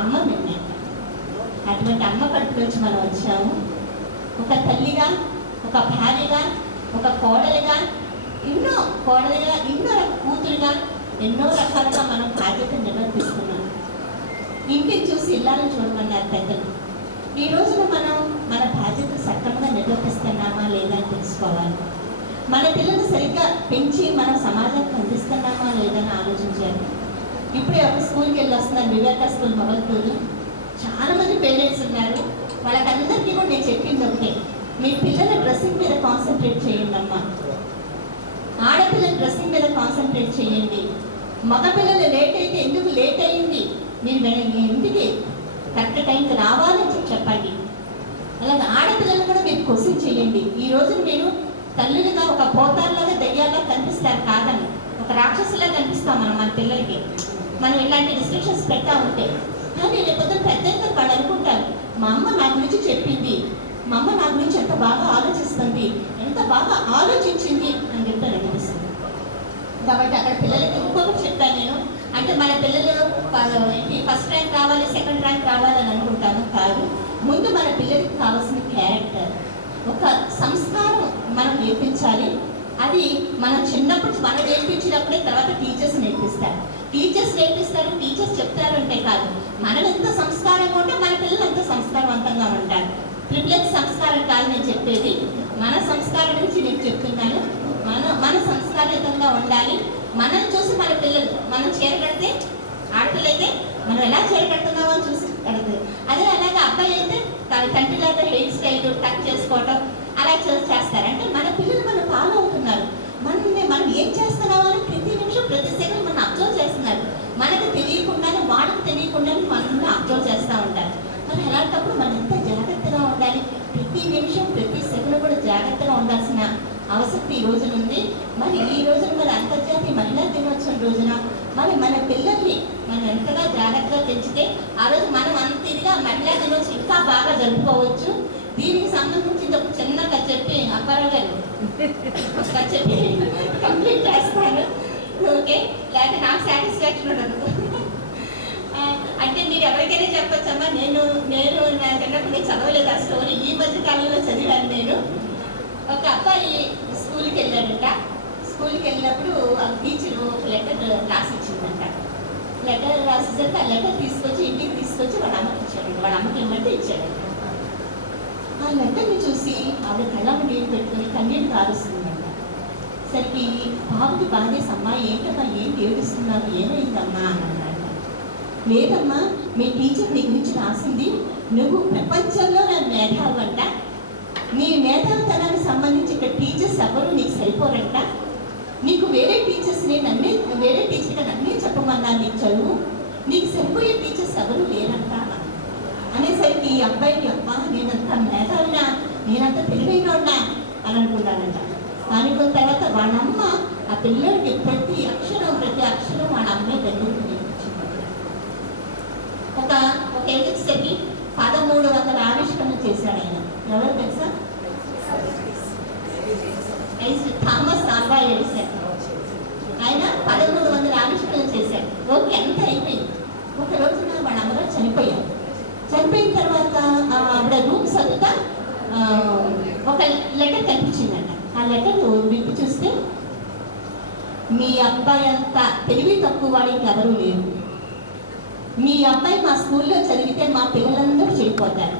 అమ్మ మిన్నంట. అటువంటి అమ్మ కడుపు నుంచి మనం వచ్చాము. ఒక తల్లిగా, ఒక భార్యగా, ఒక కోడలుగా, ఎన్నో కూతురుగా ఎన్నో రకాలుగా మనం బాధ్యతను నిర్వర్తిస్తున్నాం. ఇంటిని చూసి ఇల్లాలను చూడమన్నారు పెద్దలు. ఈ రోజున మనం మన బాధ్యత సక్రమంగా నిర్వర్తిస్తున్నామా లేదా అని తెలుసుకోవాలి. మన పిల్లలు సరిగ్గా పెంచి మనం సమాజానికి అందిస్తున్నామా లేదని ఆలోచించాలి. ఇప్పుడే ఒక స్కూల్కి వెళ్ళి వస్తున్నారు, వివేకా స్కూల్ మొగల్పూరు. చాలా మంది పేరెంట్స్ ఉన్నారు. వాళ్ళకందరికీ కూడా నేను చెప్పింది ఒకటే, మీ పిల్లల డ్రెస్సింగ్ మీద కాన్సన్ట్రేట్ చేయండి అమ్మా. ఆడపిల్లల డ్రెస్సింగ్ మీద కాన్సన్ట్రేట్ చేయండి. మగపిల్లలు లేట్ అయితే ఎందుకు లేట్ అయ్యింది, మీరు ఇంటికి కరెక్ట్ టైంకి రావాలని చెప్పండి. అలాగే ఆడపిల్లలు కూడా మీరు క్వశ్చన్ చేయండి. ఈ రోజు మీరు తల్లులుగా ఒక పోతాల్లాగా దయ్యాల్లా కనిపిస్తారు కాదని, ఒక రాక్షసులా కనిపిస్తాం మనం మన పిల్లలకి. మనం ఇలాంటి రిస్ట్రిక్షన్స్ పెట్టా ఉంటే. కానీ రేపొద్దు పెద్ద వాళ్ళు అనుకుంటారు, మా అమ్మ నా గురించి చెప్పింది, మా అమ్మ నా గురించి ఎంత బాగా ఆలోచిస్తుంది, ఎంత బాగా ఆలోచించింది అని చెప్పి అనిపిస్తుంది. కాబట్టి అక్కడ పిల్లలకి ఇంకొకటి చెప్పాను నేను, అంటే మన పిల్లలు ఫస్ట్ ర్యాంక్ రావాలి, సెకండ్ ర్యాంక్ రావాలని అనుకుంటాను కాదు. ముందు మన పిల్లలకి కావాల్సిన క్యారెక్టర్, ఒక సంస్కారం మనం నేర్పించాలి. అది మనం చిన్నప్పుడు మనం నేర్పించినప్పుడే తర్వాత టీచర్స్ నేర్పిస్తారు. టీచర్స్ చెప్తారు అంటే కాదు, మనం ఎంత సంస్కారంగా ఉంటే మన పిల్లలు అంత సంస్కారవంతంగా ఉంటారు. ట్రిప్లెక్స్ సంస్కారం కాదు నేను చెప్పేది, మన సంస్కారం గురించి నేను చెప్తున్నాను. మన సంస్కారయుతంగా ఉండాలి. మనం చూసి మన పిల్లలు, మనం చీర కడితే ఆడపిల్లైతే మనం ఎలా చీర కడుతున్నామో అని చూసి కడుతుంది. అలాగే అబ్బాయి అయితే తండ్రిలాగా హెయిర్ స్టైల్ టక్ చేసుకోవటం అలా చేస్తారు. అంటే మన పిల్లలు మనం ఫాలో అవుతున్నారు. మనం ఏం చేస్తున్నామో అని ప్రతి నిమిషం ప్రతి సెకండ్ మనం అబ్జర్వ్ చేస్తున్నారు. మనకు తెలియకుండానే వాళ్ళకి తెలియకుండానే మనం అబ్జర్వ్ చేస్తూ ఉంటారు. మరి అలాంటప్పుడు మనం ఎంత జాగ్రత్తగా ఉండాలి. ప్రతి నిమిషం ప్రతి సెకండ్ కూడా జాగ్రత్తగా ఉండాల్సిన ఆసక్తి ఈ రోజున ఉంది. మరి ఈ రోజున మరి అంతర్జాతీయ మహిళా దినోత్సవం రోజున మరి మన పిల్లల్ని మనం ఎంతగా జాగ్రత్తగా పెంచితే ఆ రోజు మనం అంత ఇదిగా మహిళా దినోత్సవం ఇంకా బాగా జరుపుకోవచ్చు. దీనికి సంబంధించి ఒక చిన్న కథ చెప్పి అప్పారావు గారు కథ చెప్పి కంప్లీట్ చేస్తాను. ఓకే, లేకపోతే నాకు సాటిస్ఫాక్షన్ ఉండదు. అంటే మీరు ఎవరికైనా చెప్పొచ్చమ్మా, నేను నా చిన్నప్పుడు నేను చదవలేదు ఆ స్టోరీ, ఈ మధ్య కాలంలో చదివాను నేను. ఒక అబ్బాయి స్కూల్కి వెళ్ళాడంట. స్కూల్కి వెళ్ళినప్పుడు ఆ టీచరు ఒక లెటర్ రాసి ఇచ్చిందంట. లెటర్ రాసేసరికి ఆ లెటర్ తీసుకొచ్చి ఇంటికి తీసుకొచ్చి వాళ్ళ అమ్మకి ఇచ్చాడంట. వాళ్ళ అమ్మకి ఇమ్మంటే ఇచ్చాడంట. ఆ లెటర్ని చూసి ఆవిడ కళ్ళమ్మ నీళ్ళు పెట్టుకుని కన్నీళ్ళు కారుస్తుందంట. సరికి బాబుకి బాధేసమ్మా, ఏంటమ్మా ఏంటి ఏడుస్తున్నావు, ఏమైందమ్మా అని అన్నాడు. లేదమ్మా, మీ టీచర్ నీ గురించి రాసింది, నువ్వు ప్రపంచంలో నా మేధావంట, నీ మేధావితనానికి సంబంధించి ఇక్కడ టీచర్స్ ఎవరు నీకు సరిపోరంట, నీకు వేరే టీచర్స్గా నన్నే చెప్పమన్నా, నీకు చదువు నీకు సరిపోయే టీచర్స్ ఎవరు లేరంట అనేసరికి ఈ అబ్బాయికి అబ్బా నేనంత మేధావినా, నేనంత తెలివైనోడ్నా అని అనుకున్నానంట. అనుకున్న తర్వాత వాళ్ళమ్మ ఆ పిల్లలకి ప్రతి అక్షరం వాళ్ళ అమ్మాయి దగ్గరికి నేర్పించింది. ఒక ఏజెన్సీకి 1300 ఆవిష్కరణ చేశాడు ఆయన. ఎవరు తెలుసా? Thomas Alva Edison. ఆయన 1300 ఆవిష్కరణ చేశాడు. ఓకే, అంత అయిపోయింది. ఒక రోజున వాళ్ళ అమ్మగారు చనిపోయారు. చనిపోయిన తర్వాత ఆవిడ రూమ్ చదువుతా ఒక లెటర్ కనిపించిందంట. ఆ లెటర్ విప్పి చూస్తే, మీ అబ్బాయి అంత తెలివి తక్కువ వాడికి ఎవరూ లేరు, మీ అబ్బాయి మా స్కూల్లో చదివితే మా పిల్లలందరూ చెడిపోతారు,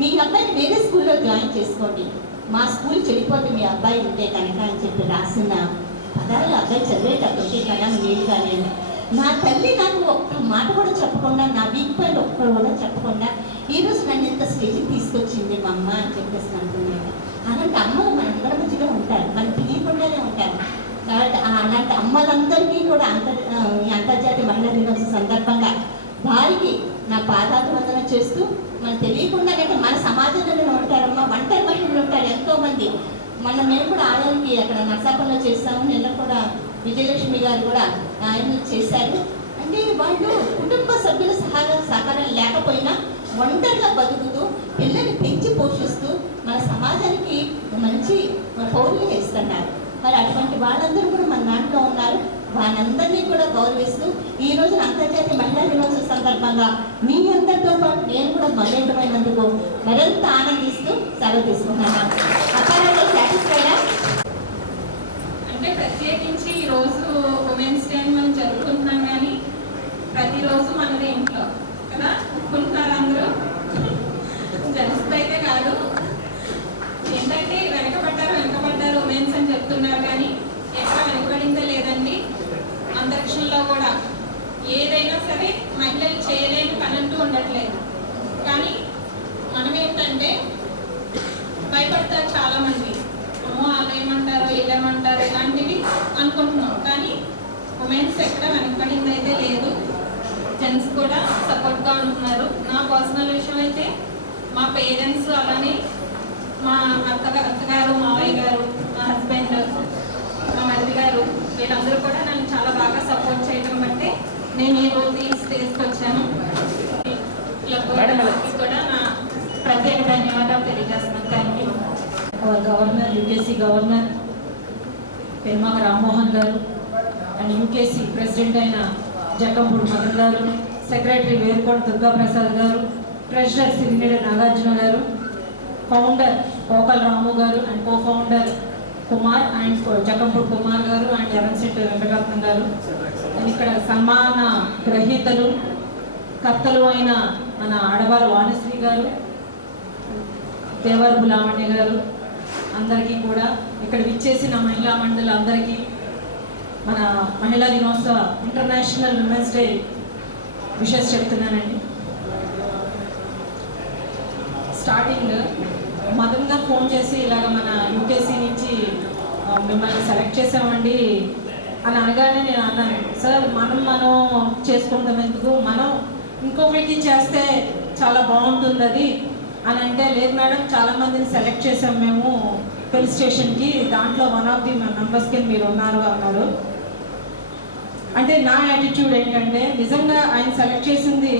మీ అబ్బాయిని వేరే స్కూల్లో జాయిన్ చేసుకోండి, మా స్కూల్ చెడిపోతే మీ అబ్బాయి ఉంటే కనుక అని చెప్పి రాసిన పదాలు అబ్బాయి చదివేటప్పటికే కదా నీళ్ళుగా లేదు. నా తల్లి నాకు ఒక్క మాట కూడా చెప్పకుండా, నా వీక్ పాయింట్ ఒక్కరు కూడా చెప్పకుండా ఈరోజు నన్ను ఎంత స్టేజ్కి తీసుకొచ్చింది మా అమ్మ అని చెప్పేసి అనుకున్నాను. అలాంటి అమ్మలు మనందరి మధ్యలో ఉంటారు, మనకు తెలియకుండానే ఉంటారు. అలాంటి అమ్మలందరికీ కూడా ఈ అంతర్జాతీయ మహిళా దినోత్సవం సందర్భంగా వారికి నా పాదాభివందనం చేస్తూ మనకు తెలియకుండానే మన సమాజంలో ఉంటారమ్మా, ఒంటరి మహిళలు ఉంటారు ఎంతోమంది. మేము కూడా ఆడవాళ్ళకి అక్కడ నర్సాపంలో చేస్తాము. నిన్న కూడా విజయలక్ష్మి గారు కూడా ఆయన చేశారు. అంటే వాళ్ళు కుటుంబ సభ్యుల సహకారం లేకపోయినా ఒంటరిగా బతుకుతూ పిల్లల్ని పెంచి పోషిస్తూ మన సమాజానికి మంచి పౌరులు ఇస్తున్నారు. మరి అటువంటి వాళ్ళందరూ కూడా మన దాంట్లో ఉన్నారు. వాళ్ళందరినీ కూడా గౌరవిస్తూ ఈ రోజు అంతర్జాతీయ మహిళా దినోత్సవ సందర్భంగా మీ అందరితో పాటు నేను కూడా మమేకమైనందుకు మరింత ఆనందిస్తూ సెలవు తీసుకున్నాను. అపారంగా సాటిస్ఫైడా? అంటే ప్రత్యేకించి ఈరోజు ఉమెన్స్ డే మనం జరుపుకుంటున్నాం, కానీ ప్రతిరోజు మనది ఇంట్లో కదా ఒప్పుకుంటున్నారు అందరూ. జెంట్స్ అయితే కాదు. ఏంటంటే వెనకబడ్డారు ఉమెన్స్ అని చెప్తున్నారు, కానీ ఎక్కడ వెనకబడిందే లేదండి. అంతరిక్షంలో కూడా ఏదైనా సరే మహిళలు చేయలేని పని అంటూ ఉండట్లేదు. కానీ మనం ఏంటంటే భయపడతారు చాలామంది, అమ్మో వాళ్ళు ఏమంటారో వీళ్ళేమంటారో ఇలాంటివి అనుకుంటున్నాం. కానీ ఉమెన్స్ ఎక్కడ వెనకబడింది అయితే లేదు. జెంట్స్ కూడా సపోర్ట్గా ఉంటున్నారు. నా పర్సనల్ విషయం అయితే మా పేరెంట్స్, అలానే మా అత్తగారు, మావయ్య గారు, మా హస్బెండ్, మా మరిది గారు వీళ్ళందరూ కూడా నన్ను చాలా బాగా సపోర్ట్ చేయడం బట్టి నేను ఈ రోజు ఈ స్టేజ్కి వచ్చాను. కూడా నా ప్రత్యేక ధన్యవాదాలు తెలియజేస్తున్నాను. Thank you. Governor, UKC governor Perumaka Rammohan గారు అండ్ యూకేసీ ప్రెసిడెంట్ అయిన జక్కంపూడి మదన్ గారు, సెక్రటరీ వేరుకోట దుర్గాప్రసాద్ గారు, ట్రెజరర్ సిరినేడు నాగార్జున గారు, ఫౌండర్ పోకల్ రాము గారు and co founder Kumar and Jakkampudi Kumar గారు అండ్ ఎర్రంశెట్టి వెంకటరత్నం గారు, ఇక్కడ సన్మాన గ్రహీతలు కర్తలు అయిన మన ఆడవారు వాణిశ్రీ గారు, దేవరపు లావణ్య గారు, అందరికీ కూడా ఇక్కడ విచ్చేసిన మహిళా మండలి అందరికీ మన మహిళా దినోత్సవ ఇంటర్నేషనల్ ఉమెన్స్ డే విషెస్ చెప్తున్నానండి. స్టార్టింగ్ మదన్ గారు ఫోన్ చేసి ఇలాగ మన యూకేసీ నుంచి మిమ్మల్ని సెలెక్ట్ చేసామండి అని అనగానే నేను అన్నాను, సార్ మనం చేసుకుంటాం ఎందుకు, మనం ఇంకొకరికి చేస్తే చాలా బాగుంటుంది అది అని అంటే, లేదు మేడం చాలామందిని సెలెక్ట్ చేసాం మేము పెళ్లి స్టేషన్కి, దాంట్లో వన్ ఆఫ్ ది మెంబర్స్కి మీరు ఉన్నారు అన్నారు. అంటే నా యాటిట్యూడ్ ఏంటంటే నిజంగా ఆయన సెలెక్ట్ చేసింది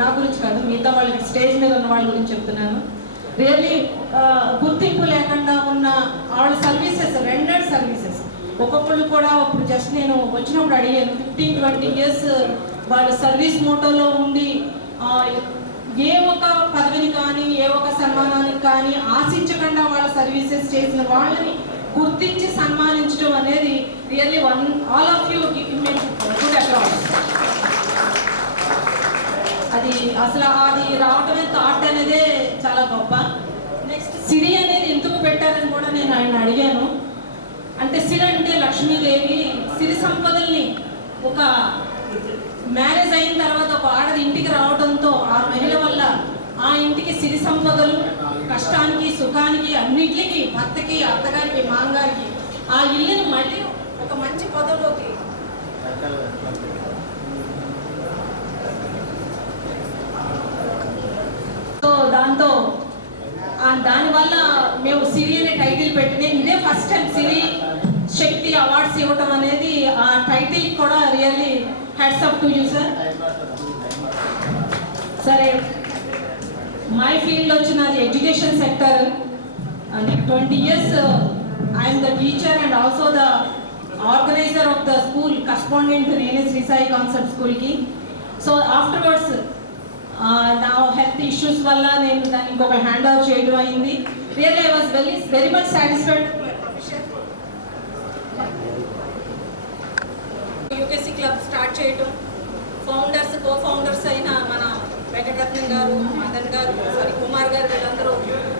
నా గురించి కాదు, మిగతా వాళ్ళకి స్టేజ్ మీద ఉన్న వాళ్ళ గురించి చెప్తున్నాను. రియల్లీ గుర్తింపు లేకుండా ఉన్న వాళ్ళ సర్వీసెస్, రెండెడ్ సర్వీసెస్ ఒక్కొక్కళ్ళు కూడా ఇప్పుడు జస్ట్ నేను వచ్చినప్పుడు అడిగాను, 15-20 years వాళ్ళ సర్వీస్ మోటోలో ఉండి ఏ ఒక పదవిని కానీ ఏ ఒక సన్మానానికి కానీ ఆశించకుండా వాళ్ళ సర్వీసెస్ చేసిన వాళ్ళని గుర్తించి సన్మానించడం అనేది really all of you good applause. అది అసలు అది రావటమే థాట్ అనేదే చాలా గొప్ప. నెక్స్ట్ సిరి అనేది ఎందుకు పెట్టారని కూడా నేను ఆయన అడిగాను. అంటే సిరి అంటే లక్ష్మీదేవి, సిరి సంపదల్ని ఒక మ్యారేజ్ అయిన తర్వాత ఒక ఆడది ఇంటికి రావడంతో ఆ మహిళ వల్ల ఆ ఇంటికి సిరి సంపదలు, కష్టానికి సుఖానికి అన్నిటికీ, భర్తకి, అత్తగారికి, మాంగారికి ఆ ఇల్లుని మళ్ళీ ఒక మంచి పదవిలోకి దాంతో దానివల్ల మేము సిరి అనే టైటిల్ పెట్టి, నేను ఇదే first time Siri Shakti awards ఇవ్వటం అనేది, ఆ టైటిల్ కూడా really hats off to you sir. సరే, మై ఫీల్డ్ వచ్చినది education sector. 20 years I'm the teacher and also the organizer of the school correspondent నేనే శ్రీ సాయి కాన్సెప్ట్ స్కూల్కి. సో ఆఫ్టర్వర్డ్స్ నా హెల్త్ ఇష్యూస్ వల్ల నేను దాన్ని ఇంకొక హ్యాండ్ ఓవర్ చేయడం అయింది. Really I was very much satisfied. UKC club start చేయటం, ఫౌండర్స్ కో ఫౌండర్స్ అయిన మన వెంకటరత్నం గారు, మదన్ గారు, కుమార్ గారు వీళ్ళందరూ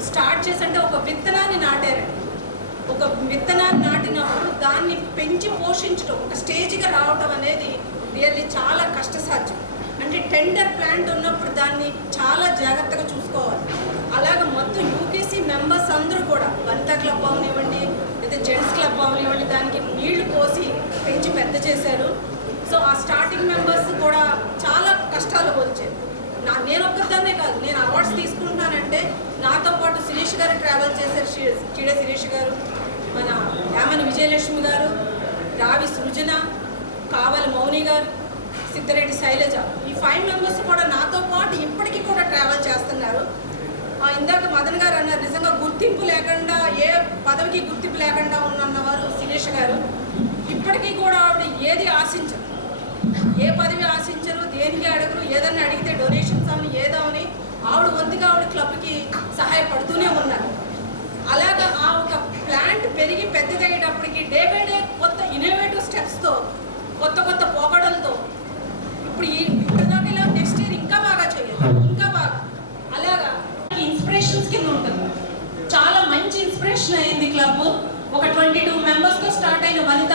స్టార్ట్ చేసంటే ఒక విత్తనాన్ని నాటారు. ఒక విత్తనాన్ని నాటినప్పుడు దాన్ని పెంచి పోషించడం, ఒక స్టేజ్గా రావటం అనేది రియల్లీ చాలా కష్టసాధ్యం. అంటే టెండర్ ప్లాంట్ ఉన్నప్పుడు దాన్ని చాలా జాగ్రత్తగా చూసుకోవాలి. అలాగే మొత్తం యూకేసీ మెంబర్స్ అందరూ కూడా వనితా క్లబ్ అవనివ్వండి, లేదా లేకపోతే జెంట్స్ క్లబ్ అవనివ్వండి, దానికి నీళ్లు పోసి పెంచి పెద్ద చేశారు. సో ఆ స్టార్టింగ్ మెంబర్స్ కూడా చాలా కష్టాలు వచ్చారు. నేను ఒక్కదాన్నే కాదు, నేను అవార్డ్స్ తీసుకుంటున్నానంటే నాతో పాటు శిరీష్ గారు ట్రావెల్ చేశారు. చీడ శిరీష్ గారు, మన యామని విజయలక్ష్మి గారు, రావి సృజన, కావలి మౌని గారు, సిద్ధిరెడ్డి శైలజ, ఈ 5 మెంబర్స్ కూడా నాతో పాటు ఇప్పటికీ కూడా ట్రావెల్ చేస్తున్నారు. ఇందాక మదన్ గారు అన్నారు, నిజంగా గుర్తింపు లేకుండా, ఏ పదవికి గుర్తింపు లేకుండా ఉన్నవారు శిరీష్ గారు. ఇప్పటికీ కూడా ఆవిడ ఏది ఆశించరు, ఏ పదవి ఆశించరు, దేనికి అడగరు. ఏదన్నా అడిగితే డొనేషన్స్ అవని ఏదవని ఆవిడ వంతుగా ఆవిడ క్లబ్కి సహాయపడుతూనే ఉన్నారు. అలాగా ఆ ఒక ప్లాంట్ పెరిగి పెద్దదయ్యేటప్పటికి డే బై డే కొత్త ఇన్నోవేటివ్ స్టెప్స్తో, కొత్త కొత్త పోకడలతో ఇప్పుడు దాకా ఇలా నెక్స్ట్ ఇయర్ ఇంకా బాగా చేయాలి, ఇంకా బాగా. అలాగా ఇన్స్పిరేషన్స్ కింద ఉంటుంది. చాలా మంచి ఇన్స్పిరేషన్ అయింది క్లబ్. ఒక 22 మెంబర్స్తో స్టార్ట్ అయిన వనిత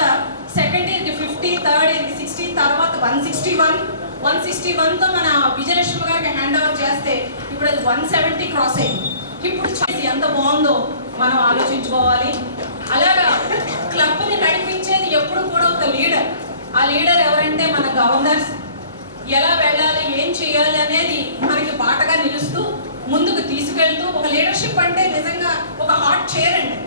సెకండ్ ఇయర్కి 50, థర్డ్ ఇయర్కి 60, తర్వాత 161తో మన విజయలక్ష్మి గారికి హ్యాండ్ ఓవర్ చేస్తే ఇప్పుడు అది 170 క్రాస్ అయింది. ఇప్పుడు చేసి ఎంత బాగుందో మనం ఆలోచించుకోవాలి. అలాగా క్లబ్ని నడిపించేది ఎప్పుడు కూడా ఒక లీడర్. ఆ లీడర్ ఎవరంటే మన గవర్నర్స్. ఎలా వెళ్ళాలి, ఏం చేయాలి అనేది మనకి బాటగా నిలుస్తూ ముందుకు తీసుకెళ్తూ, ఒక లీడర్షిప్ అంటే నిజంగా ఒక హార్ట్ చైర్ అండి,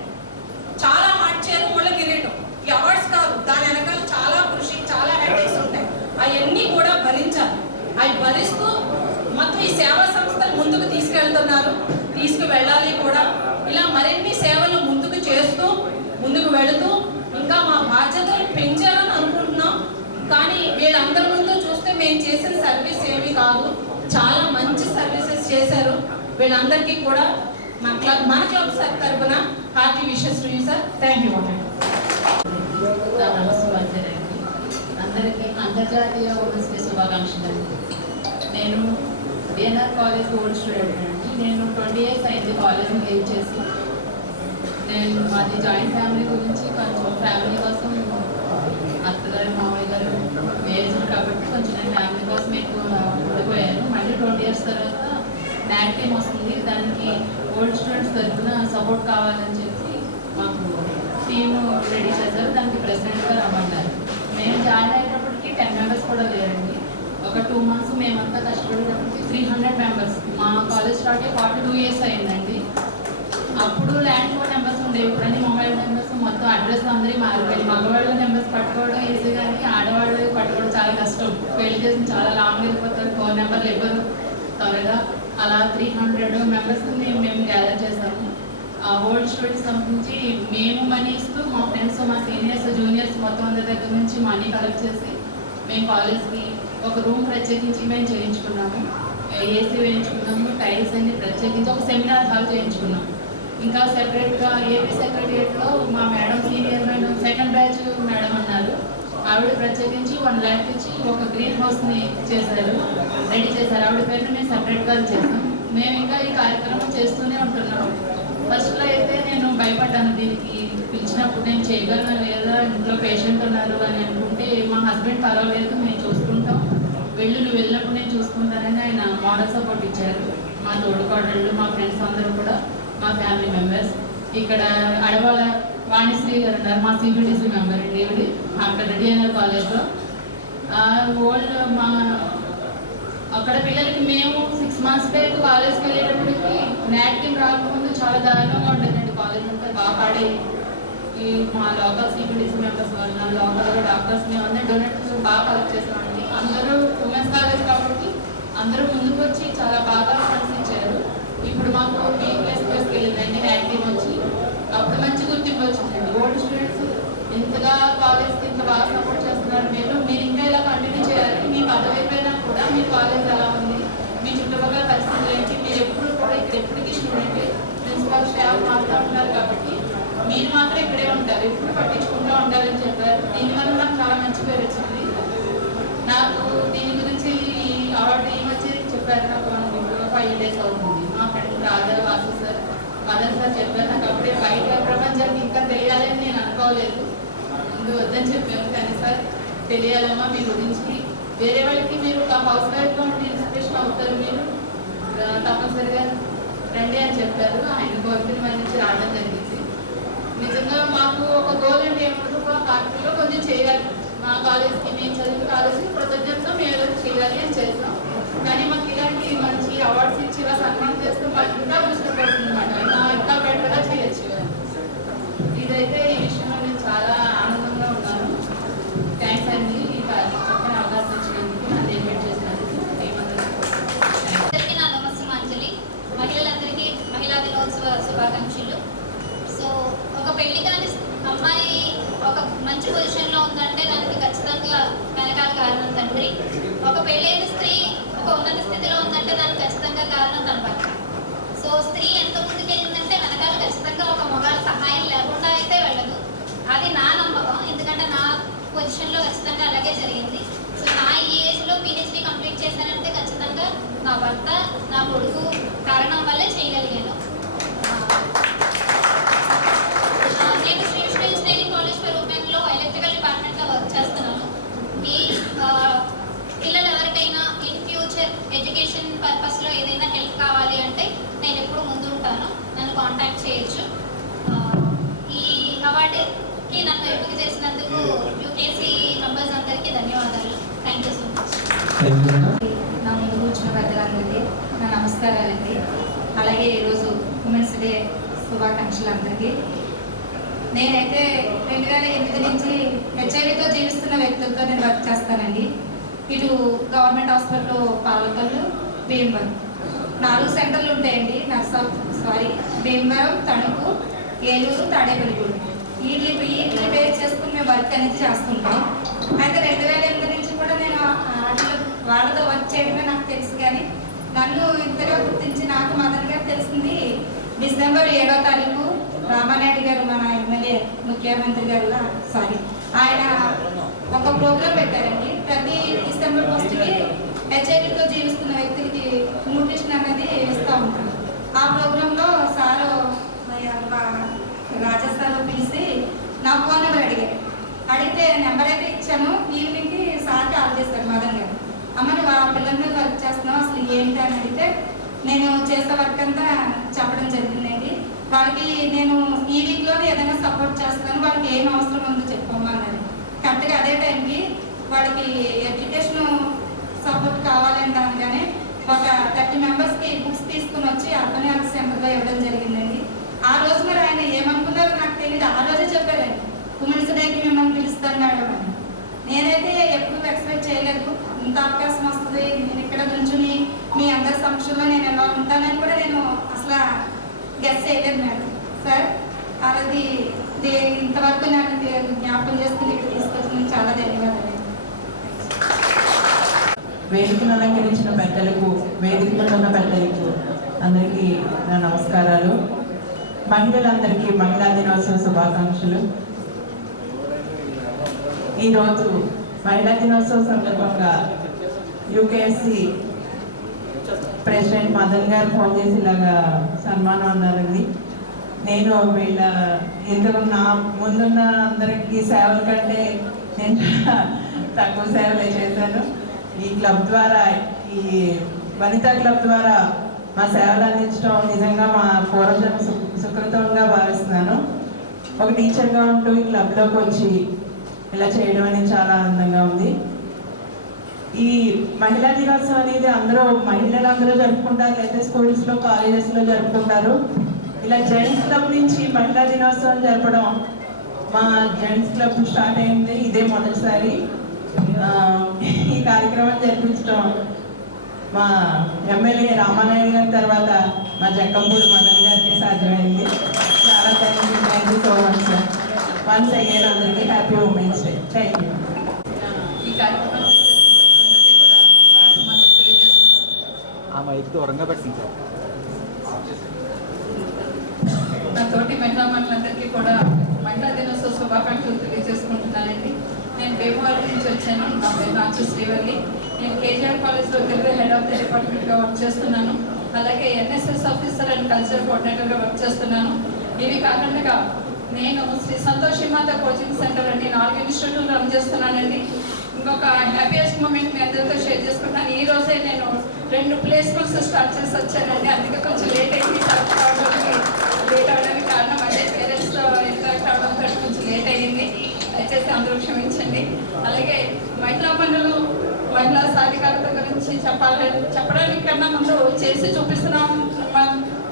చాలా హార్ట్ చైర్, ముళ్ళ కిరీటం. ఈ అవార్డ్స్ కాదు, దాని వెనకాల చాలా కృషి, చాలా హెడ్ఏక్స్ ఉంటాయి. అవన్నీ కూడా భరించాలి. అవి భరిస్తూ మొత్తం ఈ సేవా సంస్థలు ముందుకు తీసుకెళ్తున్నారు, తీసుకువెళ్ళాలి కూడా. ఇలా మరిన్ని సేవలు ముందుకు చేస్తూ ముందుకు వెళుతూ ఇంకా మా బాధ్యతలు పెంచాలని అనుకుంటున్నాం. కానీ వీళ్ళందరి ముందు చూస్తే మేము చేసిన సర్వీస్ ఏమీ కాదు, చాలా మంచి సర్వీసెస్ చేశారు. వీళ్ళందరికీ కూడా మన క్లబ్ సార్ తరఫున hearty wishes to you sir. Thank you. నమస్కారం అందరికీ అంతర్జాతీయ ఉమెన్స్ డే శుభాకాంక్షలు. నేను డిఎన్ఆర్ కాలేజ్ ఓల్డ్ స్టూడెంట్ అండి. నేను 20 years అయింది కాలేజ్ని లీవ్ చేసి. నేను మాది జాయింట్ ఫ్యామిలీ గురించి కొంచెం ఫ్యామిలీ కోసం అత్తగారు మామయ్య గారు వేసారు కాబట్టి కొంచెం నేను ఫ్యామిలీ కోసం ఎక్కువ ఉండిపోయాను. మళ్ళీ 20 years తర్వాత నాక్ టీమ్ వస్తుంది, దానికి ఓల్డ్ స్టూడెంట్స్ తరఫున సపోర్ట్ కావాలని చెప్పి మాకు టీమ్ రెడీ చేశారు. దానికి ప్రెసిడెంట్గా రమ్మన్నారు. మేము జాయిన్ అయ్యేటప్పటికి 10 members కూడా లేరండి. ఒక 2 months మేమంతా కష్టపడేటప్పటికి 300 members. మా కాలేజ్ స్టార్ట్ అయ్యి 42 years అయిందండి. అప్పుడు ల్యాండ్ ఫోన్ నెంబర్స్ ఉండేవి, ఇప్పుడన్నీ మొబైల్ నెంబర్స్, మొత్తం అడ్రస్ అందరికీ మారిపోయి. మగవాళ్ళ నెంబర్స్ పట్టుకోవడం ఈజీ, కానీ ఆడవాళ్ళు పట్టుకోవడం చాలా కష్టం. పెళ్లి చేసి చాలా లాంగ్ వెళ్ళిపోతారు, ఫోన్ నెంబర్లు ఇవ్వరు త్వరగా. అలా 300 members-ని మేము గ్యాదర్ చేశాము. ఓల్డ్ స్టూడెంట్స్ సంబంధించి మేము మనీ ఇస్తూ, మా ఫ్రెండ్స్, మా సీనియర్స్, జూనియర్స్ మొత్తం అందరి దగ్గర నుంచి మనీ కలెక్ట్ చేసి మేము కాలేజ్కి ఒక రూమ్ ప్రత్యేకించి మేము చేయించుకున్నాము. ఏసీ వేయించుకున్నాము, టైల్స్ అన్ని ప్రత్యేకించి ఒక సెమినార్ హాల్ చేయించుకున్నాము. ఇంకా సెపరేట్గా ఏపీ సెక్రటరియట్లో మా madam, senior madam, second batch madam అన్నారు, ఆవిడ ప్రత్యేకించి 1 lakh ఇచ్చి ఒక గ్రీన్ హౌస్ని చేశారు, రెడీ చేశారు. ఆవిడ పేరుని మేము సెపరేట్గా చేసాం. మేము ఇంకా ఈ కార్యక్రమం చేస్తూనే ఉంటున్నాము. ఫస్ట్లో అయితే నేను భయపడ్డాను, దీనికి పిలిచినప్పుడు నేను చేయగలను లేదా, ఇంట్లో పేషెంట్ ఉన్నారు అని అనుకుంటే మా హస్బెండ్ పర్వాలేదు మేము చూసుకుంటాం, నువ్వు వెళ్ళినప్పుడు నేను చూసుకుంటానని ఆయన మోరల్ సపోర్ట్ ఇచ్చారు. మా తోడుకోడళ్ళు, మా ఫ్రెండ్స్ అందరూ కూడా మా ఫ్యామిలీ మెంబర్స్. ఇక్కడ అడవాల వాణిశ్రీ గారు ఉన్నారు, మా సిబిడిసి మెంబర్ అండి. ఈవిడి అక్కడ డిఎన్ఆర్ కాలేజ్లో ఓల్డ్ మా అక్కడ పిల్లలకి మేము 6 months బ్యాక్ కాలేజ్కి వెళ్ళేటప్పటికి నాక్ రాకముందు చాలా దారుణంగా ఉండేదండి. కాలేజ్ అంతా బాగా పాడేది. ఈ మా లోకల్ సిబిడిసి మెంబర్స్ వల్ల, లోకల్గా డాక్టర్స్, మేము అందరూ డొనేట్స్ బాగా కలెక్ట్ చేసామండి. అందరూ ఉమెన్స్ కాలేజ్ కాబట్టి అందరూ ముందుకు వచ్చి చాలా బాగా ఫండ్స్ ఇచ్చారు. ఇప్పుడు మాకు B++ వెళ్ళిందండి నాక్ టీమ్ వచ్చి, అప్పుడు మంచి గుర్తింపు వచ్చిందండి. ఓల్డ్ స్టూడెంట్స్ ఇంతగా కాలేజ్కి ఇంత బాగా సపోర్ట్ చేస్తున్నారు. మీరు ఇంకా ఇలా కంటిన్యూ చేయాలి. మీ పదవి అయిపోయినా కూడా మీ కాలేజ్ ఎలా ఉంది, మీ చుట్టుపక్కల పరిస్థితులు ఏంటి, మీరు ఎప్పుడు కూడా ఇక్కడ ఎప్పటికీ స్టూడెంట్, ప్రిన్సిపల్ స్టాఫ్ మారుతూ ఉంటారు కాబట్టి మీరు మాత్రం ఇక్కడే ఉంటారు, ఎప్పుడు పట్టించుకుంటూ ఉండాలని చెప్పారు. దీనివల్ల నాకు చాలా మంచి పేరు వచ్చింది. నాకు దీని గురించి ఈ అవార్డు ఏమొచ్చి చెప్పారు, నాకు 5 days అవుతుంది. మా friend Radha, Vasu sir, Madan sir చెప్పారు. నాకు అప్పుడే బయట ప్రపంచానికి ఇంకా తెలియాలని నేను అనుకోలేదు, ముందు వద్దని చెప్పాను. కానీ సార్ తెలియాలమ్మా మీ గురించి, వేరే వాళ్ళకి మీరు ఒక హౌస్ వైఫ్గా ఉంటే ఇన్స్పిరేషన్ అవుతారు, మీరు తప్పనిసరిగా రండి అని చెప్పారు. ఆయన కోరికని మన నుంచి రావడం జరిగింది. నిజంగా మాకు ఒక గోల్ అంటే ఏమంటే ఒక పార్టీలో కొంచెం చేయాలి, మా కాలేజ్కి మేము చదివిన కాలేజ్కి కృతజ్ఞతతో మేము ఏదో చేయాలి అని చేస్తాం. కానీ మాకు ఇలాంటి మంచి అవార్డ్స్ ఇచ్చి ఇలా సన్మానం చేస్తే మాకు ఇంకా ఇష్టపడుతుంది అన్నమాట, ఇంకా బెటర్గా చేయొచ్చు. ఇదైతే ఈ విషయంలో నేను చాలా ఆనందంగా ఉన్నాను. థ్యాంక్స్ అండి, ఈ చక్కని అవకాశం ఇచ్చినందుకు, నన్ను ఇన్వైట్ చేసినందుకు. అందరికీ నా నమస్కారాంజలి. మహిళలందరికీ మహిళా దినోత్సవ శుభాకాంక్షలు. సో ఒక పెళ్లి కాని అమ్మాయి ఒక మంచి పొజిషన్లో ఉందంటే దానికి ఖచ్చితంగా వెనకాల కారణం తండ్రి. ఒక పెళ్ళైన స్త్రీ ఒక ఉన్నత స్థితిలో ఉందంటే దానికి ఖచ్చితంగా కారణం తన భర్త. సో స్త్రీ ఎంత ముందుకెళ్ళిందంటే వెనకాల ఖచ్చితంగా ఒక మగాళ్ళ సహాయం లేకుండా అయితే వెళ్ళదు. అది నా నమ్మకం, ఎందుకంటే నా పొజిషన్లో ఖచ్చితంగా అలాగే జరిగింది. సో నా ఈ ఏజ్లో పిహెచ్డీ కంప్లీట్ చేశానంటే ఖచ్చితంగా నా భర్త, నా కొడుకు కారణం వల్లే చేయగలిగాను. నేను Sri Vishnu engineering college for ఉమెన్లో ఎలక్ట్రికల్ డిపార్ట్మెంట్లో వర్క్ చేస్తున్నాను. మీ పిల్లలు ఎవరికైనా ఇన్ ఫ్యూచర్ ఎడ్యుకేషన్ పర్పస్లో ఏదైనా హెల్ప్ కావాలి అంటే నేను ఎప్పుడు ముందుంటాను, నన్ను కాంటాక్ట్ చేయొచ్చు. ఈ అవార్డుకి నన్ను ఎంపిక చేసినందుకు యూకేసీ మెంబర్స్ అందరికీ ధన్యవాదాలు. Thank you so much. నా ముందు కూర్చున్న పెద్దలందరికీ నా నమస్కారాలండి. అలాగే ఈరోజు ఉమెన్స్ డే శుభాకాంక్షలు అందరికీ. నేనైతే 2008 నుంచి హెచ్ఐవితో జీవిస్తున్న వ్యక్తులతో నేను వర్క్ చేస్తానండి. ఇటు గవర్నమెంట్ హాస్పిటల్ పాలకొల్లు, భీమవరం 4 సెంటర్లు ఉంటాయండి. భీమవరం, తణుకు, ఏలూరు, తాడేపల్లిగూడెం. వీటిని బేస్ చేసుకుని మేము వర్క్ అనేది చేస్తుంటాం. అయితే 2008 నుంచి కూడా నేను వాళ్ళతో వర్క్ చేయడమే నాకు తెలుసు. కానీ నన్ను ఇంతగా గుర్తించి నాకు మదన్ గారు తెలిసింది డిసెంబర్ 7వ తారీఖు రామానాయుడు గారు, మన ఎమ్మెల్యే ముఖ్యమంత్రి గారు ఆయన ఒక ప్రోగ్రాం పెట్టారండి. ప్రతి డిసెంబర్ 1కి హెచ్ఐవితో జీవిస్తున్న వ్యక్తులకి న్యూట్రిషన్ అనేది ఇస్తూ ఉంటారు. ఆ ప్రోగ్రాంలో సారు రాజస్థాన్లో పిలిచి నా ఫోన్ నెంబర్ అడిగితే నెంబర్ అయితే ఇచ్చాను. ఈవినింగ్కి సార్ కాల్ చేశారు మదన్ గారు. అమ్మ నువ్వు ఆ పిల్లల మీద వర్క్ చేస్తున్నావు, అసలు ఏంటి అని అడిగితే నేను చేసే వర్క్ అంతా చెప్పడం జరిగిందండి. వాళ్ళకి నేను ఈ వీక్లోనే ఏదైనా సపోర్ట్ చేస్తాను, వాళ్ళకి ఏం అవసరం ఉందో చెప్పమ్మన్నారు. కరెక్ట్గా అదే టైంకి వాళ్ళకి ఎడ్యుకేషన్ సపోర్ట్ కావాలంటే అనగానే ఒక 30 మెంబర్స్కి బుక్స్ తీసుకుని వచ్చి అర్బన్ హెల్త్ సెంటర్లో ఇవ్వడం జరిగిందండి. ఆ రోజు మరి ఆయన ఏమనుకున్నారో నాకు తెలియదు. ఆ రోజే చెప్పారండి ఉమెన్స్ డేకి మిమ్మల్ని పిలుస్తాను మేడం అని. నేనైతే ఎప్పుడు ఎక్స్పెక్ట్ చేయలేదు ఇంత అవకాశం వస్తుంది, నేను ఇక్కడ నుంచుని మీ అందరి సమక్షంలో నేను ఎలా ఉంటానని కూడా నేను అసలు గెస్ చేయలేదు మేడం. సార్ అది ఇంతవరకు నాకు జ్ఞాపకం చేసుకుని ఇక్కడ తీసుకొచ్చిన చాలా ధన్యవాదాలు. వేదికను అలంకరించిన పెద్దలకు, వేదిక మీద ఉన్న పెద్దలకు అందరికీ నా నమస్కారాలు. మహిళలందరికీ మహిళా దినోత్సవ శుభాకాంక్షలు. ఈరోజు మహిళా దినోత్సవ సందర్భంగా యూకేఎస్సి ప్రెసిడెంట్ మదన్ గారు ఫోన్ చేసి ఇలాగా సన్మానం అన్నారండి. నేను వీళ్ళ ఇంతకు నా ముందున్న అందరికీ సేవల కంటే నేను తక్కువ సేవలే చేశాను. ఈ క్లబ్ ద్వారా, ఈ వనితా క్లబ్ ద్వారా మా సేవలు అందించడం నిజంగా మా పూర్వజన్మ సుకృతంగా భావిస్తున్నాను. ఒక టీచర్గా ఉంటూ ఈ క్లబ్లోకి వచ్చి ఇలా చేయడం అనేది చాలా ఆనందంగా ఉంది. ఈ మహిళా దినోత్సవం అనేది మహిళలందరూ జరుపుకుంటారు, లేదా స్కూల్స్లో, కాలేజెస్లో జరుపుకుంటారు. ఇలా జెంట్స్ క్లబ్ నుంచి మహిళా దినోత్సవం జరపడం, మా జెంట్స్ క్లబ్ స్టార్ట్ అయింది ఇదే మొదటిసారి. ఈ కార్యక్రమం జరిపించడం మా ఎమ్మెల్యే రామానాయుడు గారి తర్వాత మా జక్కంపూడి మదన్ గారికి సాధ్యమైంది. చాలా thank you so much sir. Once again అందరికీ happy women's day. Thank you. ఈ కార్యక్రమం నా తోటి మహిళా మండలందరికీ కూడా మహిళా దినోత్సవ శుభాకాంక్షలు తెలియజేసుకుంటున్నానండి. నేను భీమవరం నుంచి వచ్చాను. నా పేరు రాజు శ్రీవల్లి. నేను కేజీఆర్ కాలేజ్లో తెలుగు హెడ్ ఆఫ్ ది డిపార్ట్మెంట్గా వర్క్ చేస్తున్నాను. అలాగే ఎన్ఎస్ఎస్ ఆఫీసర్ అండ్ కల్చర్ కోఆర్డినేటర్గా వర్క్ చేస్తున్నాను. ఇవి కాకుండా నేను శ్రీ సంతోష్ మాత కోచింగ్ సెంటర్ అండి 4 ఇన్స్టిట్యూట్లు రన్ చేస్తున్నానండి. ఇంకొక హ్యాపీయెస్ట్ మూమెంట్ మీ అందరితో షేర్ చేసుకుంటాను. ఈ రోజే నేను 2 ప్లే స్కూల్స్ స్టార్ట్ చేసి వచ్చానండి. అందుకే కొంచెం లేట్ అయింది. లేట్ అవడానికి కారణం అదే పేరెంట్స్తో ఇంటరాక్ట్ లేట్ అయ్యింది, దయచేసి అందరూ క్షమించండి. అలాగే మహిళా పనులు, మహిళా సాధికారత గురించి చెప్పడానికి కన్నా ముందు చేసి చూపిస్తున్నాం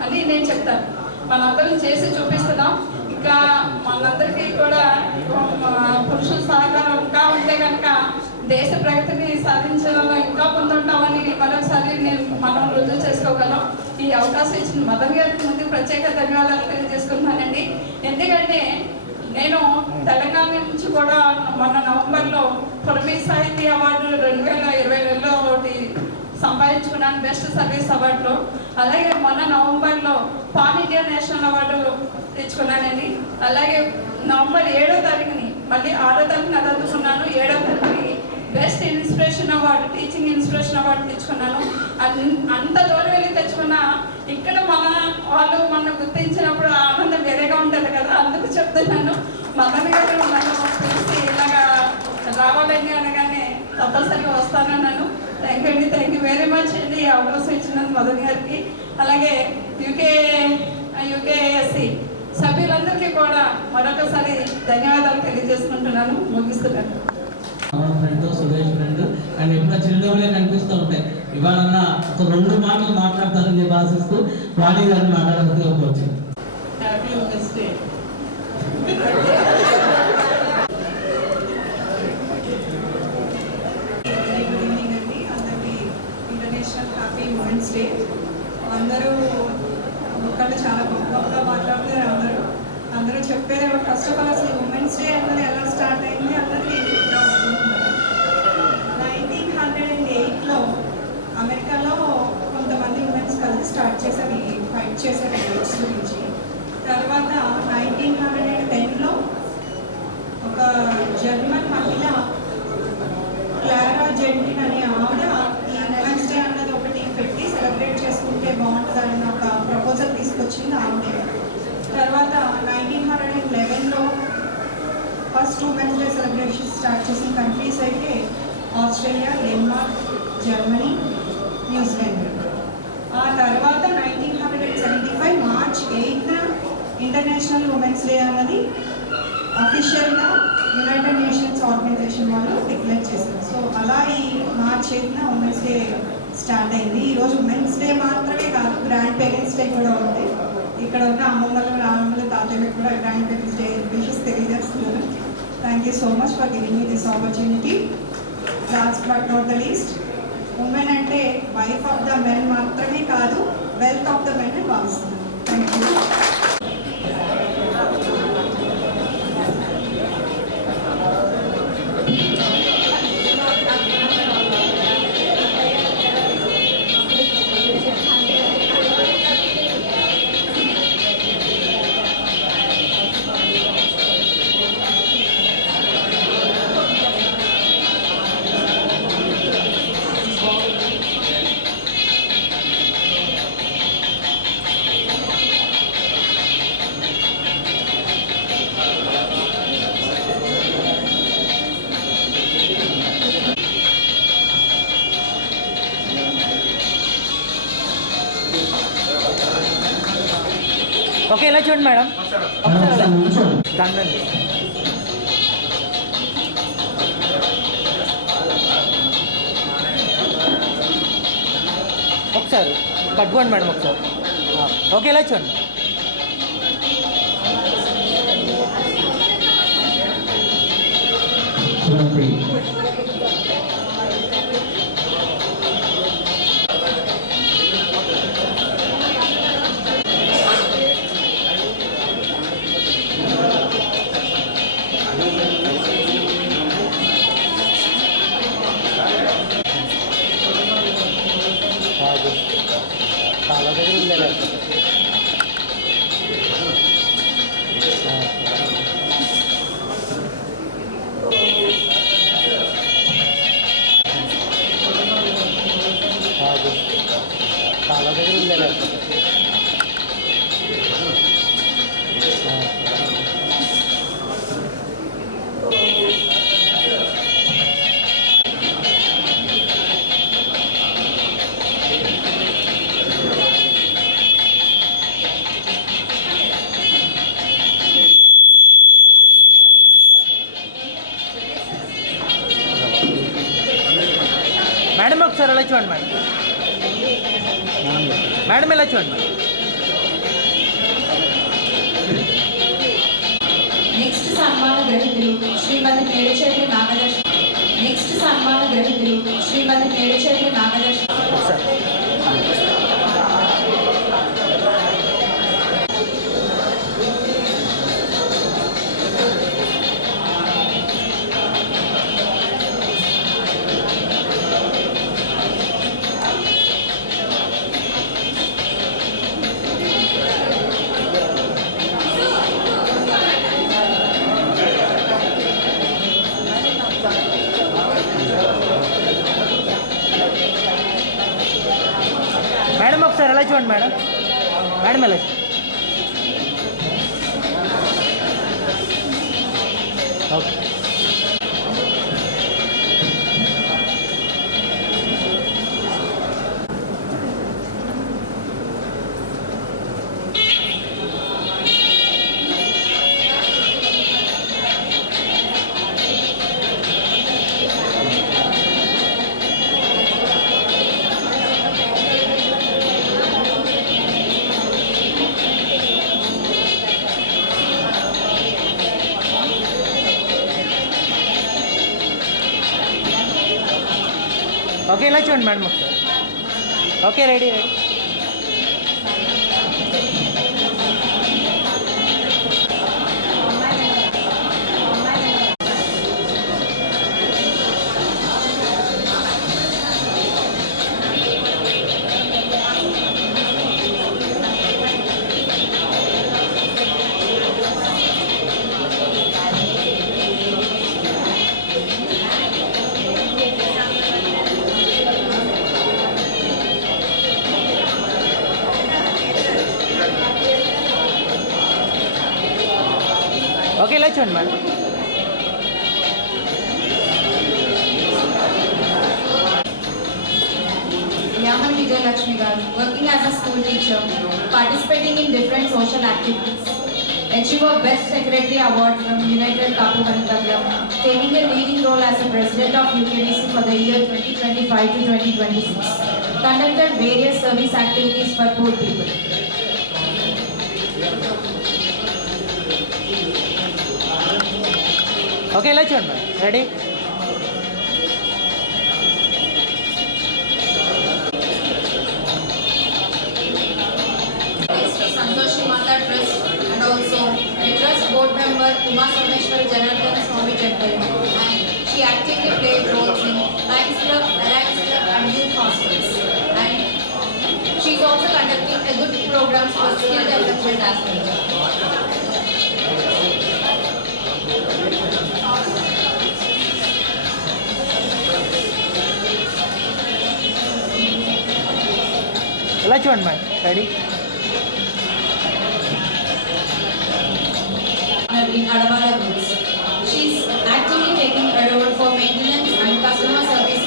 అని నేను చెప్తాను. మనందరం చేసి చూపిస్తున్నాం. ఇంకా మనందరికీ కూడా పురుషుల సహకారం ఇంకా ఉంటే కనుక దేశ ప్రగతిని సాధించడంలో ఇంకా ముందుంటామని మరొకసారి మనం రుజువు చేసుకోగలం. ఈ అవకాశం ఇచ్చిన మదన్ గారికి ముందు ప్రత్యేక ధన్యవాదాలు తెలియజేసుకుంటున్నానండి. ఎందుకంటే నేను తెలంగాణ నుంచి కూడా మొన్న నవంబర్లో పొరమీ సాహితీ అవార్డు 2020లో ఒకటి సంపాదించుకున్నాను, బెస్ట్ సర్వీస్ అవార్డులో. అలాగే మొన్న నవంబర్లో పాన్ ఇండియా నేషనల్ అవార్డు తెచ్చుకున్నానండి. అలాగే నవంబర్ 7వ తారీఖుని మళ్ళీ 6వ తారీఖున అది అందుకున్నాను. 7వ తారీఖుని best inspiration award, teaching inspiration award తెచ్చుకున్నాను. అంత దూరం వెళ్ళి తెచ్చుకున్న ఇక్కడ మన వాళ్ళు మనం గుర్తించినప్పుడు ఆనందం వేరేగా ఉంటుంది కదా, అందుకు చెప్తున్నాను. మదన్ గారు నన్ను పిలిచి ఇలాగా రావాలని అనగానే తప్పనిసరిగా వస్తానన్నాను. థ్యాంక్ యూ అండి, థ్యాంక్ యూ వెరీ మచ్ అండి ఈ అవకాశం ఇచ్చినందుకు మదన్ గారికి. అలాగే యూకేఎస్సి సభ్యులందరికీ కూడా మరొకసారి ధన్యవాదాలు తెలియజేసుకుంటున్నాను. ముగిస్తున్నాను. ఫ్రెండ్ సురేష్ ఫ్రెండ్ అండ్ ఎప్పుడో చిరునవ్వులే కనిపిస్తూ ఉంటాయి. ఇవాళన్నా ఒక 2 మాటలు మాట్లాడతారని చెప్పి ఆశిస్తూ వాణి గారిని మాట్లాడడానికి ఒప్పుకోవచ్చు. Happy women's day. Good evening అండి అందరికీ. International happy women's day. అందరూ ఒకళ్ళు చాలా గొప్పగా మాట్లాడుతున్నారు. అందరూ చెప్పేది ఫస్ట్ ఆఫ్ ఆల్ అసలు ఉమెన్స్ డే అన్నది ఎలా స్టార్ట్ అయింది అన్నది 1908లో అమెరికాలో కొంతమంది ఉమెన్స్ కలిసి స్టార్ట్ చేశారు, ఈ ఫైట్ చేశారు రైట్స్ గురించి. తర్వాత 1910లో ఒక జర్మన్ మహిళ క్లారా జెంటిన్ అనే ఆవిడ ఈ ఉమెన్స్ డే అన్నది ఒకటి పెట్టి సెలబ్రేట్ చేసుకుంటే బాగుంటుందని ఒక ప్రపోజల్ తీసుకొచ్చింది ఆవిడే. తర్వాత 1911లో first women's day celebration start చేసిన కంట్రీస్ అయితే ఆస్ట్రేలియా, డెన్మార్క్, జర్మనీ, న్యూజిలాండ్. ఆ తర్వాత 1975 మార్చ్ 8న ఇంటర్నేషనల్ ఉమెన్స్ డే అన్నది అఫీషియల్గా యునైటెడ్ నేషన్స్ ఆర్గనైజేషన్ వాళ్ళు డిక్లేర్ చేశారు. సో అలా ఈ మార్చ్ 8న ఉమెన్స్ డే స్టార్ట్ అయింది. ఈరోజు ఉమెన్స్ డే మాత్రమే కాదు, గ్రాండ్ పేరెంట్స్ డే కూడా ఉంది. ఇక్కడ ఉన్న అమ్మమ్మలు, నాన్నమ్మలు, తాతయ్యలకు కూడా గ్రాండ్ పేరెంట్స్ డే విషెస్ తెలియజేస్తున్నాను. Thank you so much for giving me this opportunity. Last but not the least, women అంటే వైఫ్ ఆఫ్ ద మెన్ మాత్రమే కాదు, వెల్త్ ఆఫ్ ద మెన్ అని భావిస్తున్నాను. Thank you. ఓకే, ఇలా చూడండి మేడం. దండండి. ఒకసారి పట్టుకోండి మేడం ఒకసారి. ఓకే, ఇలా చూడండి. చాలా దగ్గర ఉండేది. మేడం ఒకసారి ఎలా చూడండి మేడం. మేడం ఎలా చూడండి మేడం. నెక్స్ట్ సన్మాన గ్రహీతులు శ్రీమతి మేడచెర్రి నాగలక్ష్మి. నెక్స్ట్ సన్మాన గ్రహీతులు శ్రీమతి మేడచెర్రి నాగలక్ష్మి. మేడం ఒకసారి ఎలా చూడండి మేడం. మేడం ఎలా చూడండి. ఓకే. ఓకే ఇలా చూడండి మేడం ఒకసారి. Okay ready ready. ఓకే ఇలా చూడండి madam. Yaman Vijay Lakshmi garu, working as a school teacher, participating in different social activities. Achiever Best Secretary Award from United Kapu Vanita Club, taking a leading role as a president of UKDC for the year 2025 to 2026. Conducted various service activities for poor people. Okay ఇలా చూడండి madam. Ready. Santoshi Mata Trust and also the trust board member Uma Someshwar Janardhan Swami Temple, and she actively played roles in Lions Club, Alliance Club and youth hostels, and she is also conducting a good programs for skill development as well. ఇలా చూడండి madam. Ready. In Adabala groups, she is actively taking a role for maintenance and customer service.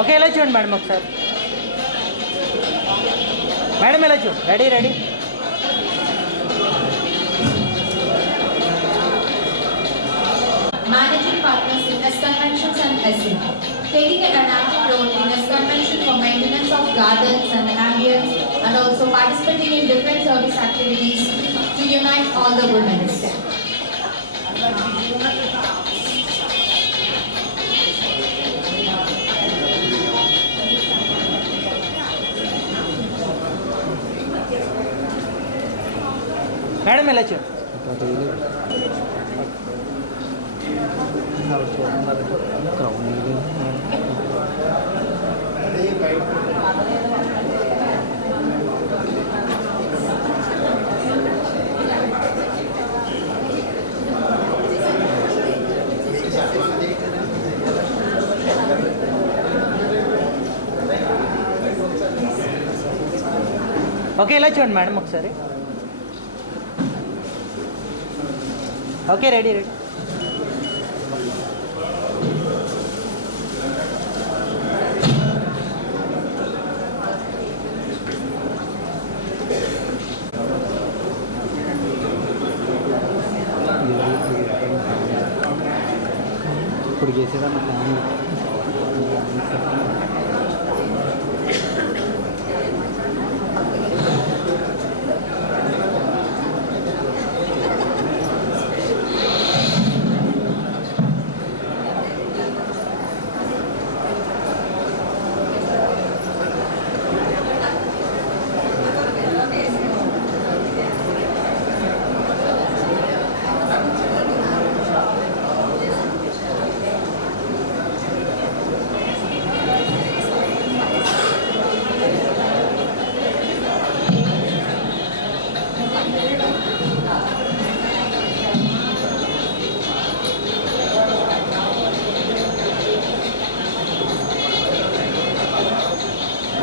Okay ఇలా చూడండి madam ఒకసారి. Madam ఇలా చూడండి. Ready ready. Managing partners in S Conventions and SM, taking an active role in S Convention for maintenance of gardens and ambience, and also participating in different service activities to unite all the women. Madam ఇలా చూడండి. Okay ఇలా చూడండి madam ఒకసారి. Okay ready. ఇప్పుడు చేసేదన్న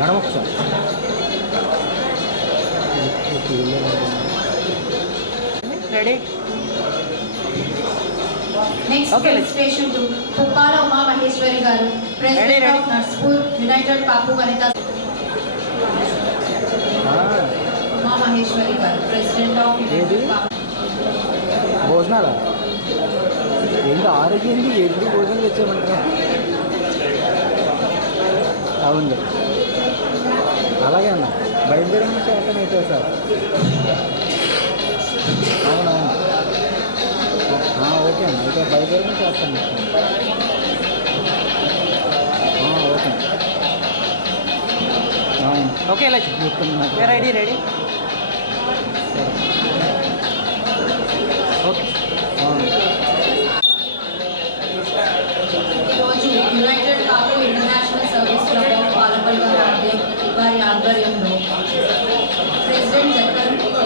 madam ఒకసారి. Ready. Next registration to Puppala Uma Maheshwari గారు, president of Narsapur United కాపు వనిత. ఉమా మహేశ్వరి గారు, president of United కాపు. భోజనాలా ఏంటి ఆరోగ్యండి ఎప్పుడు భోజనం తెచ్చామంటారా? అవును అలాగే అన్న బయలుదేరిన చేస్తాను అయితే సార్. అవునవును ఓకే అన్న అయితే బయలుదేరిన చేస్తాను. ఓకే ఓకే ఇలా చెప్తున్నాను. రెడీ. ఓకే. ఈరోజు United Kapu international service club of Palakol వారి ఆధ్వర్యంలో ప్రెసిడెంట్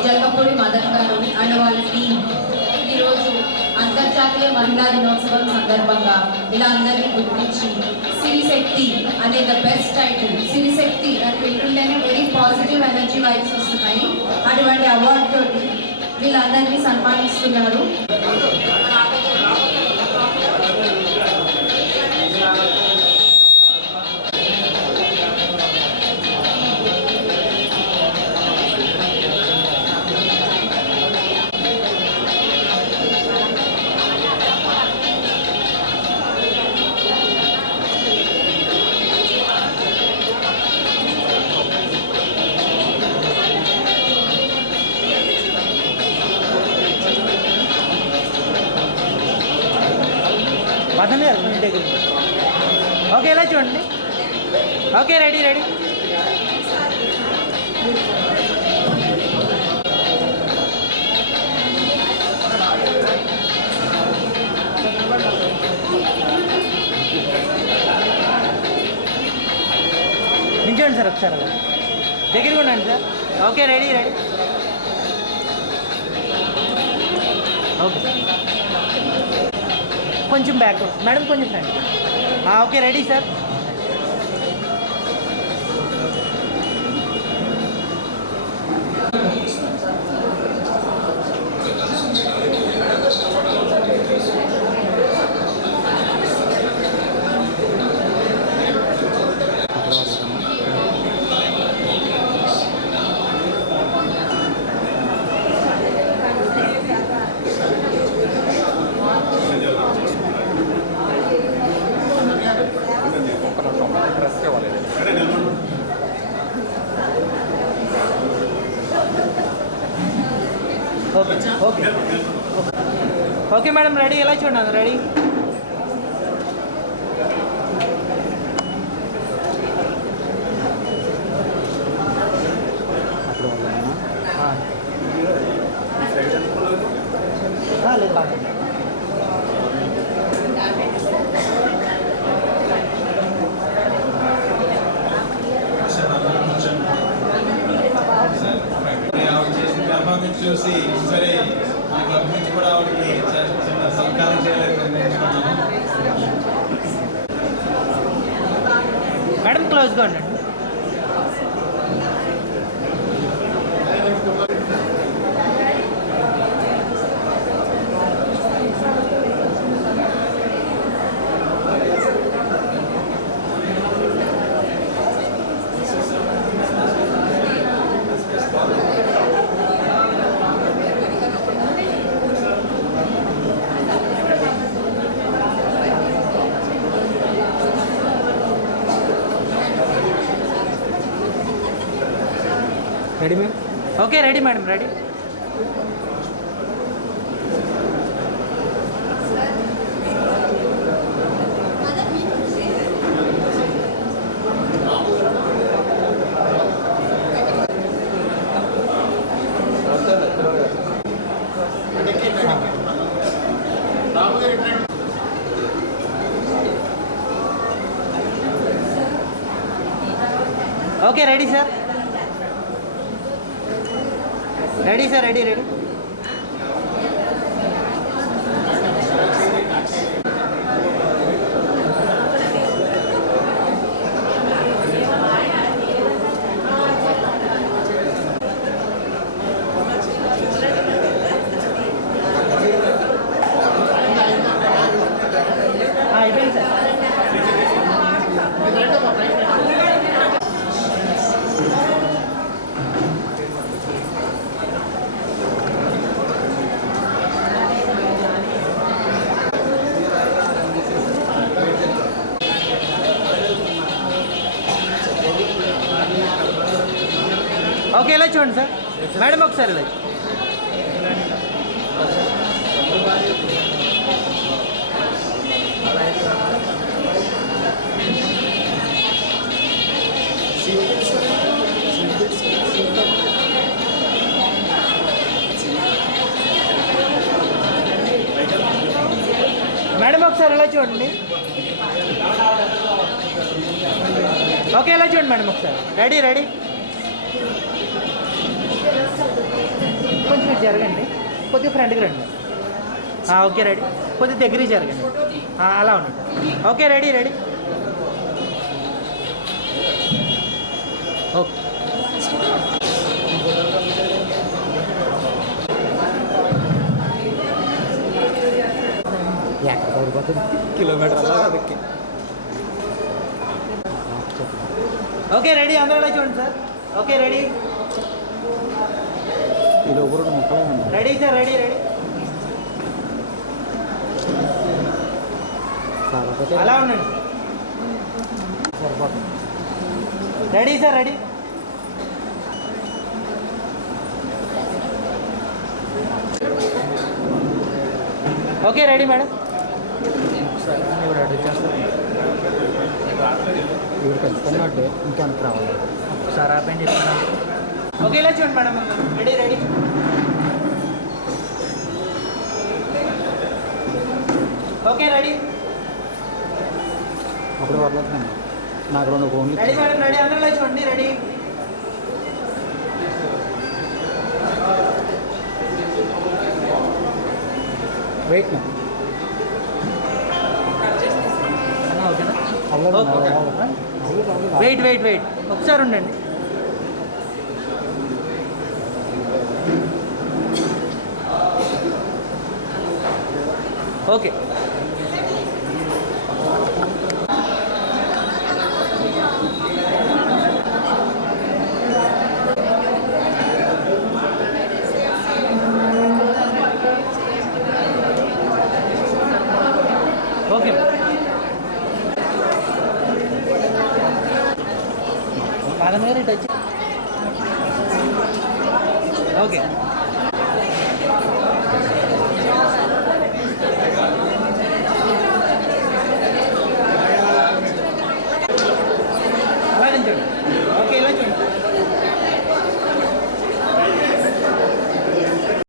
జక్కపూడి మదన్ గారు అండ్ వాళ్ళ టీం ఈరోజు అంతర్జాతీయ మహిళా దినోత్సవం సందర్భంగా ఇలా అందరినీ గుర్తించి సిరిశక్తి అనే ద బెస్ట్ టైటిల్. సిరిశక్తి అని వింటుంటేనే వెరీ పాజిటివ్ ఎనర్జీ వైబ్స్ వస్తున్నాయి. అటువంటి అవార్డు తోటి వీళ్ళందరినీ సన్మానిస్తున్నారు. మదన్ గారు మీ దగ్గర. ఓకే ఇలా చూడండి. Okay ready. నించోండి సార్ ఒకసారి దగ్గరగా ఉండండి సార్. Okay ready. ఓకే కొంచెం బ్యాక్ మేడం కొంచెం front. Okay ready sir. Okay madam ready. ఎలా చూడండి రెడీ. లేదు బాగా చూసి సరే మన క్లబ్ నుంచి కూడా ఆవిడకి చిన్న సత్కారం చేయాలని నిర్ణయించుకున్నాను. మేడం క్లోజ్గా ఉండండి. Ready madam? Okay ready madam, ready. Okay ready sir, ready sir, ready ready. అయిపోయింది సార్. ఓకే ఇలా చూడండి సార్. మేడం ఒకసారి ఇలా మేడం ఒకసారి ఇలా చూడండి. ఓకే ఇలా చూడండి మేడం ఒకసారి. Ready ready. కొంచెం ఇటు జరగండి, కొద్దిగా ఫ్రంట్కి రండి. ఓకే రెడీ, కొద్దిగా దగ్గరికి జరగండి. అలా ఉండండి. Okay ready ready. ఓకే ఎక్కడ పడిపోతుంది కిలోమీటర్ అలా అదక్కి. ఓకే రెడీ, అందరూ ఇలా చూడండి sir. Okay ready. Ready sir, ready ready. అలా ఉండండి. Ready sir, ready. Okay ready madam. ఇవి కలుపుకున్నట్టే ఇంకా రావాలి. ఒకసారి ఆపని చెప్తున్నాను. ఓకే ఇలా చూడండి madam. Ready ready. Okay ready. అప్పుడు పర్లేదు నాకు 2 ఫోన్లు. Ready madam, ready. అందరూ ఇలా చూడండి. Ready. Wait wait wait wait ఒకసారి ఉండండి. ఓకే ఓకే పాదం గారు ఇటు వచ్చి. ఓకే